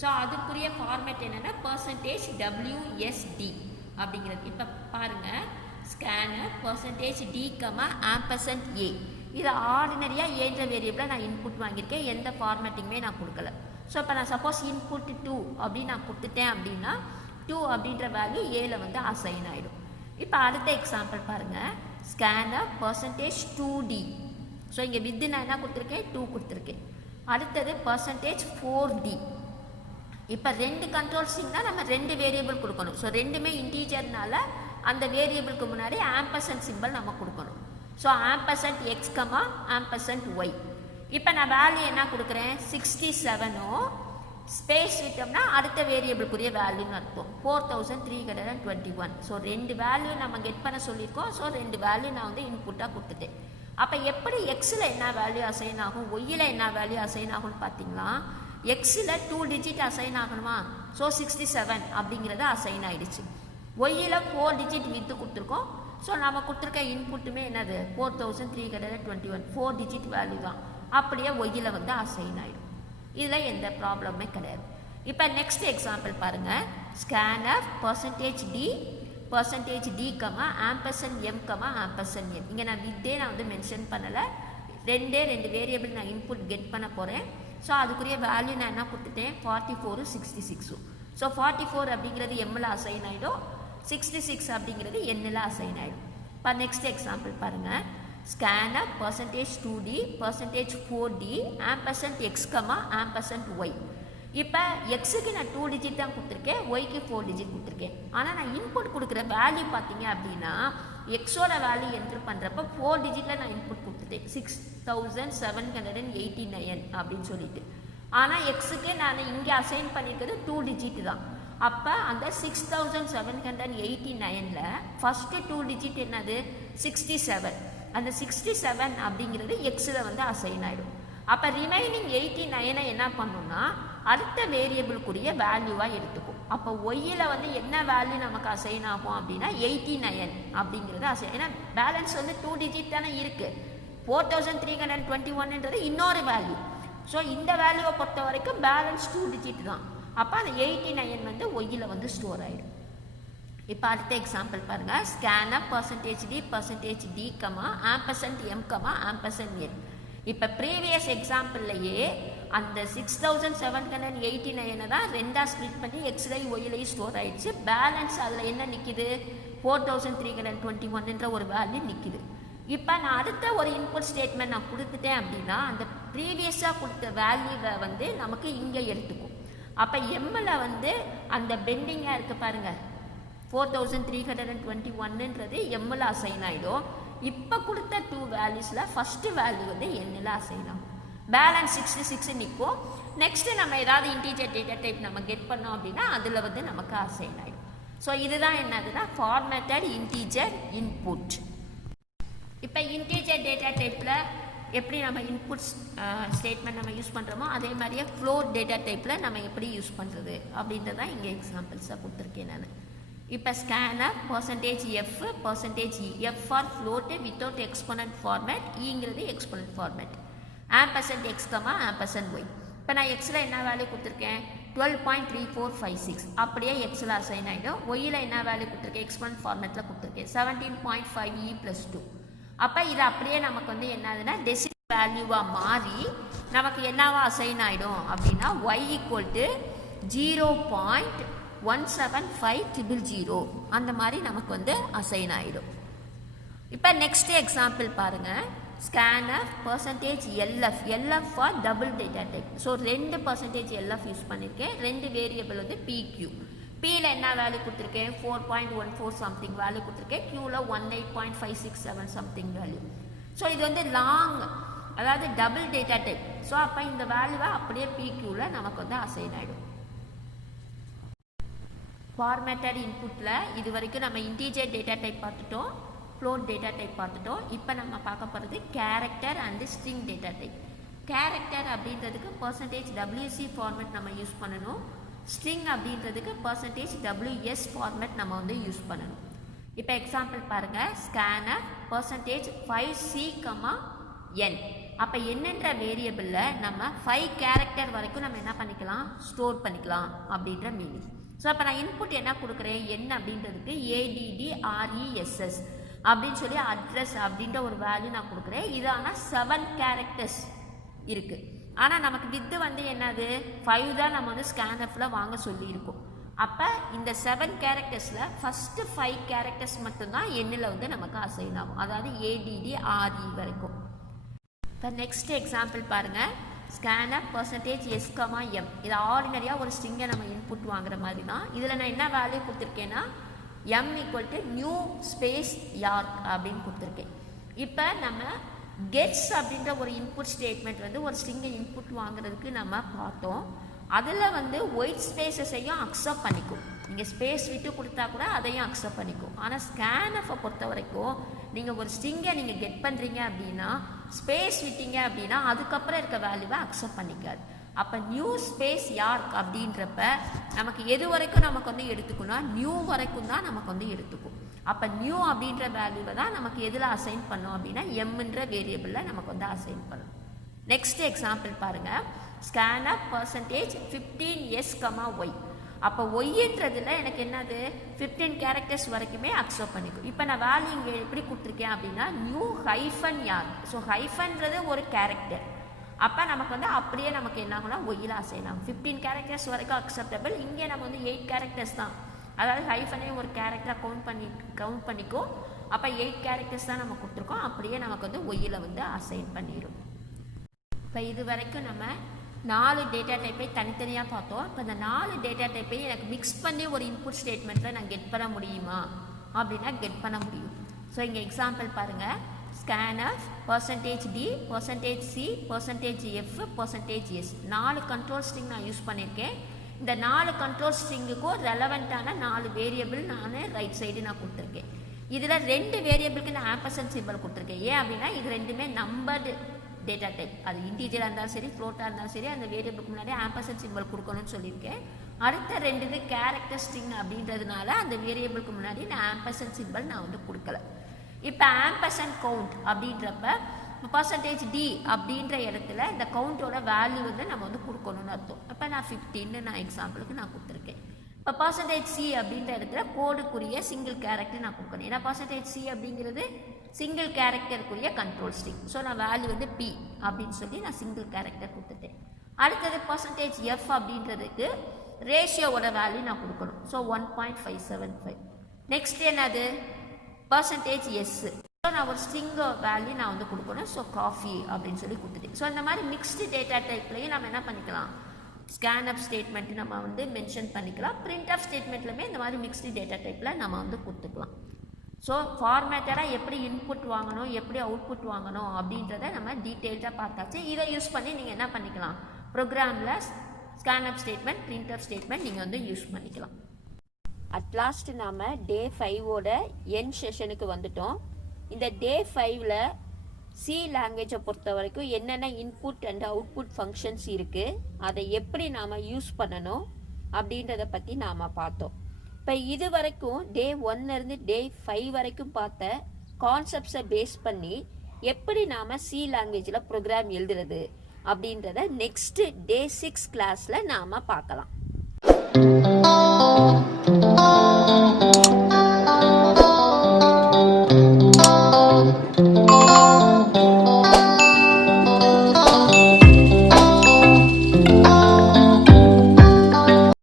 ஸோ அதுக்குரிய ஃபார்மேட் என்னென்னா %WSD அப்படிங்கிறது. இப்போ பாருங்கள், ஸ்கேனர் %d, %a. இது ஆர்டினரியாக ஏன்ற வேரியபிளை நான் இன்புட் வாங்கியிருக்கேன், எந்த ஃபார்மேட்டிங்குமே நான் கொடுக்கல. ஸோ இப்போ நான் சப்போஸ் இன்புட் 2 அப்படின்னு நான் கொடுத்துட்டேன் அப்படின்னா 2 அப்படின்ற வேல்யூ ஏல வந்து அசைன் ஆகிடும். இப்போ அடுத்த எக்ஸாம்பிள் பாருங்கள், ஸ்கேனர் %2d. ஸோ இங்கே வித்து நான் என்ன கொடுத்துருக்கேன், 2 கொடுத்துருக்கேன். அடுத்தது %4d. இப்போ ரெண்டு கண்ட்ரோல் ஸ்ட்ரிங்னா நம்ம ரெண்டு வேரியபிள் கொடுக்கணும். ஸோ ரெண்டுமே இன்டீஜர்னால அந்த வேரியபிளுக்கு முன்னாடி ஆம்பர்சன்ட் சிம்பிள் நம்ம கொடுக்கணும். So %x, %y. இப்போ நான் வேல்யூ என்ன கொடுக்குறேன், 67 ஸ்பேஸ் விட்டோம்னா அடுத்த வேரியபிளுக்குரிய வேல்யூன்னு அர்த்தம் 4321. ஸோ ரெண்டு வேல்யூ நம்ம கெட் பண்ண சொல்லியிருக்கோம். ஸோ ரெண்டு வேல்யூ நான் வந்து இன்புட்டாக கொடுத்துட்டேன். அப்போ எப்படி எக்ஸில் என்ன வேல்யூ அசைன் ஆகும், ஒய்யில் என்ன வேல்யூ அசைன் ஆகும்னு பார்த்தீங்களா, எக்ஸில் 2 டிஜிட் அசைன் ஆகணுமா. ஸோ 67 அப்படிங்கிறது அசைன் ஆகிடுச்சு. ஒய்யில் 4 டிஜிட் வித்து கொடுத்துருக்கோம். ஸோ நம்ம கொடுத்துருக்க இன்புட்டுமே என்னது 4321, 4 டிஜிட் வேல்யூ தான். அப்படியே ஒய்யில் வந்து அசைன் ஆகிடும். இதில் எந்த ப்ராப்ளமே கிடையாது. இப்போ நெக்ஸ்ட் எக்ஸாம்பிள் பாருங்கள், scanner %d, %d, %m, %n. இங்கே நான் வித்தே நான் வந்து மென்ஷன் பண்ணலை, ரெண்டு வேரியபிள் நான் இன்புட் கெட் பண்ண போகிறேன். ஸோ அதுக்குரிய வேல்யூ நான் என்ன கொடுத்துட்டேன், 44, 66. ஸோ 44 அப்படிங்கிறது எம்மில் அசைன் ஆகிடும், 66 அப்படிங்கிறது எண்ணில் அசைன் ஆகிடும். இப்போ நெக்ஸ்ட் எக்ஸாம்பிள் பாருங்கள், scanner %2d, %4d, %x, %y. இப்போ எக்ஸுக்கு நான் 2 டிஜிட் தான் கொடுத்துருக்கேன், ஒய்க்கு 4 டிஜிட் கொடுத்துருக்கேன். ஆனால் நான் இன்புட் கொடுக்குற வேல்யூ பார்த்தீங்க அப்படின்னா எக்ஸோட வேல்யூ என்ட்ரு பண்ணுறப்ப 4 டிஜிட்டில் நான் இன்புட் கொடுத்துட்டேன் 6789 அப்படின்னு சொல்லிட்டு. ஆனால் எக்ஸுக்கு நான் இங்கே அசைன் பண்ணியிருக்கிறது 2 டிஜிட் தான். அப்போ அந்த 6789ல் ஃபஸ்ட்டு 2 டிஜிட் என்னது 67. அந்த 67 அப்படிங்கிறது எக்ஸில் வந்து அசைன் ஆகிடும். அப்போ ரிமைனிங் 89 என்ன பண்ணணும்னா அடுத்த வேரியபிளுக்குரிய வேல்யூவாக எடுத்துக்கும். அப்போ ஒய்யில் வந்து என்ன வேல்யூ நமக்கு அசைன் ஆகும் அப்படின்னா 89 அப்படிங்கிறது அசைன். ஏன்னா பேலன்ஸ் வந்து 2 டிஜிட் தானே இருக்குது. 4321ன்றது இன்னொரு வேல்யூ. ஸோ இந்த வேல்யூவை பொறுத்த வரைக்கும் பேலன்ஸ் 2 டிஜிட் தான். அப்போ அந்த 89 வந்து ஒய்யில் வந்து ஸ்டோர் ஆகிடும். இப்போ அடுத்த எக்ஸாம்பிள் பாருங்கள். ஸ்கேனப் %d %d %m %n. இப்போ ப்ரீவியஸ் எக்ஸாம்பிள்லையே அந்த 6789 தான் ரெண்டாக ஸ்ப்ளிட் பண்ணி எக்ஸ்லையும் ஒய்லையும் ஸ்டோர் ஆகிடுச்சு. பேலன்ஸ் அதில் என்ன நிற்கிது 4321ன்ற ஒரு வேல்யூ நிற்கிது. இப்போ நான் அடுத்த ஒரு இன்புட் ஸ்டேட்மெண்ட் நான் கொடுத்துட்டேன் அப்படின்னா அந்த ப்ரீவியஸாக கொடுத்த வேல்யூவை வந்து நமக்கு இங்கே எடுத்துக்கும். அப்போ எம்மில் வந்து அந்த பெண்டிங்காக இருக்குது பாருங்கள் 4321ன்றது எம்மில் அசைன் ஆகிடும். இப்போ கொடுத்த 2 வேல்யூஸில் ஃபஸ்ட்டு வேல்யூ வந்து எண்ணில் அசைன் ஆகும். பேலன்ஸ் 66 நிற்கும். நெக்ஸ்ட்டு நம்ம ஏதாவது இன்டீஜர் டேட்டா டைப் நம்ம கெட் பண்ணோம் அப்படின்னா அதில் வந்து நமக்கு அசைன் ஆகிடும். ஸோ இதுதான் என்னதுன்னா ஃபார்மேட்டட் இன்டீஜர் இன்புட். இப்போ இன்டீஜர் டேட்டா டைப்பில் எப்படி நம்ம இன்புட் ஸ்டேட்மெண்ட் நம்ம யூஸ் பண்ணுறோமோ அதே மாதிரியே ஃப்ளோட் டேட்டா டைப்பில் நம்ம எப்படி யூஸ் பண்ணுறது அப்படின்றதான் இங்கே எக்ஸாம்பிள்ஸாக கொடுத்துருக்கேன் நான். இப்போ scanner %f %e f for float without exponent format, ஈங்கிறது எக்ஸ்போனன்ட் ஃபார்மேட், %x, %y. இப்போ நான் எக்ஸில் என்ன வேல்யூ கொடுத்துருக்கேன் 12.3456 அப்படியே எக்ஸில் அசைன் ஆகிடும். ஒய்யில் என்ன வேல்யூ கொடுத்துருக்கேன் எக்ஸ்போனன்ட் ஃபார்மேட்டில் கொடுத்துருக்கேன் 17.5e + 2. அப்போ இது அப்படியே நமக்கு வந்து என்னதுன்னா டெசிமல் வேல்யூவாக மாறி நமக்கு என்னவா அசைன் ஆகிடும் அப்படின்னா y = 0.175000 அந்த மாதிரி நமக்கு வந்து அசைன் ஆகிடும். இப்போ நெக்ஸ்ட் எக்ஸாம்பிள் பாருங்கள். Scanner %LF for double data type. So 2% LF use பண்ணியிருக்கேன். 2 வேரியபிள் வந்து PQ. Pயில் என்ன வேல்யூ கொடுத்துருக்கேன் 4.14 சம்திங் வேல்யூ கொடுத்துருக்கேன். Qவில் 18.567 சம்திங் வேல்யூ. ஸோ இது வந்து லாங், அதாவது டபுள் டேட்டா டைப். ஸோ அப்போ இந்த வேல்யூவை அப்படியே PQவில் நமக்கு வந்து அசைன் ஆகிடும். ஃபார்மேட்டட் இன்புட்டில் இது வரைக்கும் நம்ம இன்டீஜர் டேட்டா டைப் பார்த்துட்டோம், ஃப்ளோட் டேட்டா டைப் பார்த்துட்டோம். இப்போ நம்ம பார்க்க போகிறது character and string data type. Character அப்படின்றதுக்கு %WC ஃபார்மேட் நம்ம யூஸ் பண்ணணும். ஸ்ட்ரிங் அப்படின்றதுக்கு %WS ஃபார்மேட் நம்ம வந்து யூஸ் பண்ணணும். இப்போ எக்ஸாம்பிள் பாருங்கள். Scanner %5C, n. அப்போ என்னன்ற வேரியபிளில் நம்ம 5 கேரக்டர் வரைக்கும் நம்ம என்ன பண்ணிக்கலாம் ஸ்டோர் பண்ணிக்கலாம் அப்படின்ற மீனிங். ஸோ அப்போ நான் இன்புட் என்ன கொடுக்குறேன் n அப்படின்றதுக்கு ADDRESS அப்படின்னு சொல்லி அட்ரஸ் அப்படின்ற ஒரு வேல்யூ நான் கொடுக்குறேன். இது ஆனால் 7 கேரக்டர்ஸ் இருக்குது. ஆனால் நமக்கு வித்து வந்து என்னது 5 தான் நம்ம வந்து ஸ்கேனஃபில் வாங்க சொல்லியிருக்கோம். அப்போ இந்த 7 கேரக்டர்ஸில் ஃபஸ்ட்டு 5 கேரக்டர்ஸ் மட்டும்தான் எண்ணில் வந்து நமக்கு அசைன் ஆகும், அதாவது ADDRE வரைக்கும். இப்போ நெக்ஸ்ட் எக்ஸாம்பிள் பாருங்கள். Scanner %S, m. இது ஆர்டினரியாக ஒரு ஸ்ட்ரிங்கை நம்ம இன்புட் வாங்குற மாதிரி தான். இதில் நான் என்ன வேல்யூ கொடுத்துருக்கேன்னா m = நியூ ஸ்பேஸ் யார்க் அப்படின்னு கொடுத்துருக்கேன். இப்போ நம்ம கெட்ஸ் அப்படின்ற ஒரு இன்புட் ஸ்டேட்மெண்ட் வந்து ஒரு ஸ்ட்ரிங்கை இன்புட் வாங்குறதுக்கு நம்ம பார்த்தோம். அதில் வந்து ஒயிட் ஸ்பேஸஸையும் அக்செப்ட் பண்ணிக்கும். நீங்கள் ஸ்பேஸ் விட்டு கொடுத்தா கூட அதையும் அக்செப்ட் பண்ணிக்கும். ஆனால் ஸ்கேனஃபை பொறுத்த வரைக்கும் நீங்கள் ஒரு ஸ்ட்ரிங்கை நீங்கள் கெட் பண்ணுறீங்க அப்படின்னா ஸ்பேஸ் விட்டீங்க அப்படின்னா அதுக்கப்புறம் இருக்க வேல்யூவை அக்செப்ட் பண்ணிக்காது. அப்போ நியூ ஸ்பேஸ் யார்க் அப்படின்றப்ப நமக்கு எது வரைக்கும் நமக்கு வந்து எடுத்துக்கணும் நியூ வரைக்கும் தான் நமக்கு வந்து எடுத்துக்கும். அப்போ நியூ அப்படின்ற வேல்யூவை தான் நமக்கு எதில் அசைன் பண்ணோம் அப்படின்னா எம்ன்ற வேரியபிளில் நமக்கு வந்து அசைன் பண்ணணும். நெக்ஸ்ட் எக்ஸாம்பிள் பாருங்கள். Scanner %15S, y. அப்போ ஒய்ன்றதில் எனக்கு என்னது 15 கேரக்டர்ஸ் வரைக்குமே அக்செப்ட் பண்ணிக்கும். இப்போ நான் வேல்யூ இங்கே எப்படி கொடுத்துருக்கேன் அப்படின்னா நியூ ஹைஃபன் யார்க். ஸோ ஹைஃபன்றது ஒரு கேரக்டர். அப்போ நமக்கு வந்து அப்படியே நமக்கு என்ன ஆகும்னா ஒய்யில் அசைன் ஆகும். 15 கேரக்டர்ஸ் வரைக்கும் அக்செப்டபிள். இங்கே நம்ம வந்து 8 கேரக்டர்ஸ் தான், அதாவது ஹைஃபனே ஒரு கேரக்டராக கவுண்ட் பண்ணிக்கும். அப்போ 8 கேரக்டர்ஸ் தான் நம்ம கொடுத்துருக்கோம். அப்படியே நமக்கு வந்து ஒய்யில் வந்து அசைன் பண்ணிடும். இப்போ இது வரைக்கும் நம்ம 4 டேட்டா டைப்பை தனித்தனியாக பார்த்தோம். இப்போ இந்த 4 டேட்டா டைப்பையும் எனக்கு மிக்ஸ் பண்ணி ஒரு இன்புட் ஸ்டேட்மெண்ட்டில் நான் கெட் பண்ண முடியுமா அப்படின்னா கெட் பண்ண முடியும். ஸோ இங்கே எக்ஸாம்பிள் பாருங்கள். Scanf %d %c %f %s 4 control string நான் யூஸ் பண்ணியிருக்கேன். இந்த 4 கண்ட்ரோல் ஸ்ட்ரிங்குக்கும் ரெலவெண்ட்டான 4 வேரியபிள் நான் ரைட் சைடு நான் கொடுத்துருக்கேன். இதில் 2 வேரியபிளுக்கு நான் ஆம்பர்சன்ட் சிம்பிள் கொடுத்துருக்கேன். ஏன் அப்படின்னா இது ரெண்டுமே நம்பர்டு டேட்டா டைப். அது இன்டீஜராக இருந்தாலும் சரி ஃப்ளோட்டாக இருந்தாலும் சரி அந்த வேரியபிளுக்கு முன்னாடி ஆம்பர்சன்ட் சிம்பிள் கொடுக்கணும்னு சொல்லியிருக்கேன். அடுத்த 2 கேரக்டர் ஸ்ட்ரிங் அப்படின்றதுனால அந்த வேரியபிளுக்கு முன்னாடி நான் ஆம்பர்சன்ட் சிம்பிள் நான் வந்து கொடுக்கல. இப்போ ஆம்பர்சன்ட் கவுண்ட் அப்படின்றப்ப %d அப்படின்ற இடத்துல இந்த கவுண்டோட வேல்யூ வந்து நம்ம வந்து கொடுக்கணும்னு அர்த்தம். அப்போ நான் 15 நான் எக்ஸாம்பிளுக்கு நான் கொடுத்துருக்கேன். இப்போ %c அப்படின்ற இடத்துல கோடுக்குரிய சிங்கிள் கேரக்டர் நான் கொடுக்கணும். ஏன்னா %c அப்படிங்கிறது சிங்கிள் கேரக்டருக்குரிய கண்ட்ரோல் ஸ்ட்ரிங். ஸோ நான் வேல்யூ வந்து p அப்படின்னு சொல்லி நான் சிங்கிள் கேரக்டர் கொடுத்துட்டேன். அடுத்தது %f அப்படின்றதுக்கு ரேஷியோவோட வேல்யூ நான் கொடுக்கணும். ஸோ 1.575. நெக்ஸ்ட் என்னது %s. ஸோ நான் ஒரு ஸ்ட்ரிங் வேல்யூ நான் வந்து கொடுக்கணும். ஸோ காஃபி அப்படின்னு சொல்லி கொடுத்துட்டேன். ஸோ இந்த மாதிரி மிக்ஸ்டு டேட்டா டைப்லையும் நம்ம என்ன பண்ணிக்கலாம், ஸ்கேன்அப் ஸ்டேட்மெண்ட் நம்ம வந்து மென்ஷன் பண்ணிக்கலாம். பிரிண்ட்அப் ஸ்டேட்மெண்ட்லையுமே இந்த மாதிரி மிக்ஸ்டு டேட்டா டைப்பில் நம்ம வந்து கொடுத்துக்கலாம். ஸோ ஃபார்மேட்டடாக எப்படி இன்புட் வாங்கணும் எப்படி அவுட்புட் வாங்கணும் அப்படின்றத நம்ம டீட்டெயில்டாக பார்த்தாச்சு. இதை யூஸ் பண்ணி நீங்கள் என்ன பண்ணிக்கலாம், ப்ரோக்ராமில் ஸ்கேன்அப் ஸ்டேட்மெண்ட் பிரிண்ட்அப் ஸ்டேட்மெண்ட் நீங்கள் வந்து யூஸ் பண்ணிக்கலாம். அட்லாஸ்ட் நாம் டே 5ஓட என் செஷனுக்கு வந்துட்டோம். இந்த டே 5ல் சி லாங்குவேஜை பொறுத்த வரைக்கும் என்னென்ன இன்புட் அண்ட் அவுட்புட் ஃபங்க்ஷன்ஸ் இருக்குது, அதை எப்படி நாம் யூஸ் பண்ணணும் அப்படின்றத பற்றி நாம் பார்த்தோம். இப்போ இது வரைக்கும் டே 1லேருந்து டே 5 வரைக்கும் பார்த்த கான்செப்ட்ஸை பேஸ் பண்ணி எப்படி நாம் சி லாங்குவேஜில் ப்ரோக்ராம் எழுதுறது அப்படின்றத நெக்ஸ்ட்டு டே 6 கிளாஸில் நாம் பார்க்கலாம்.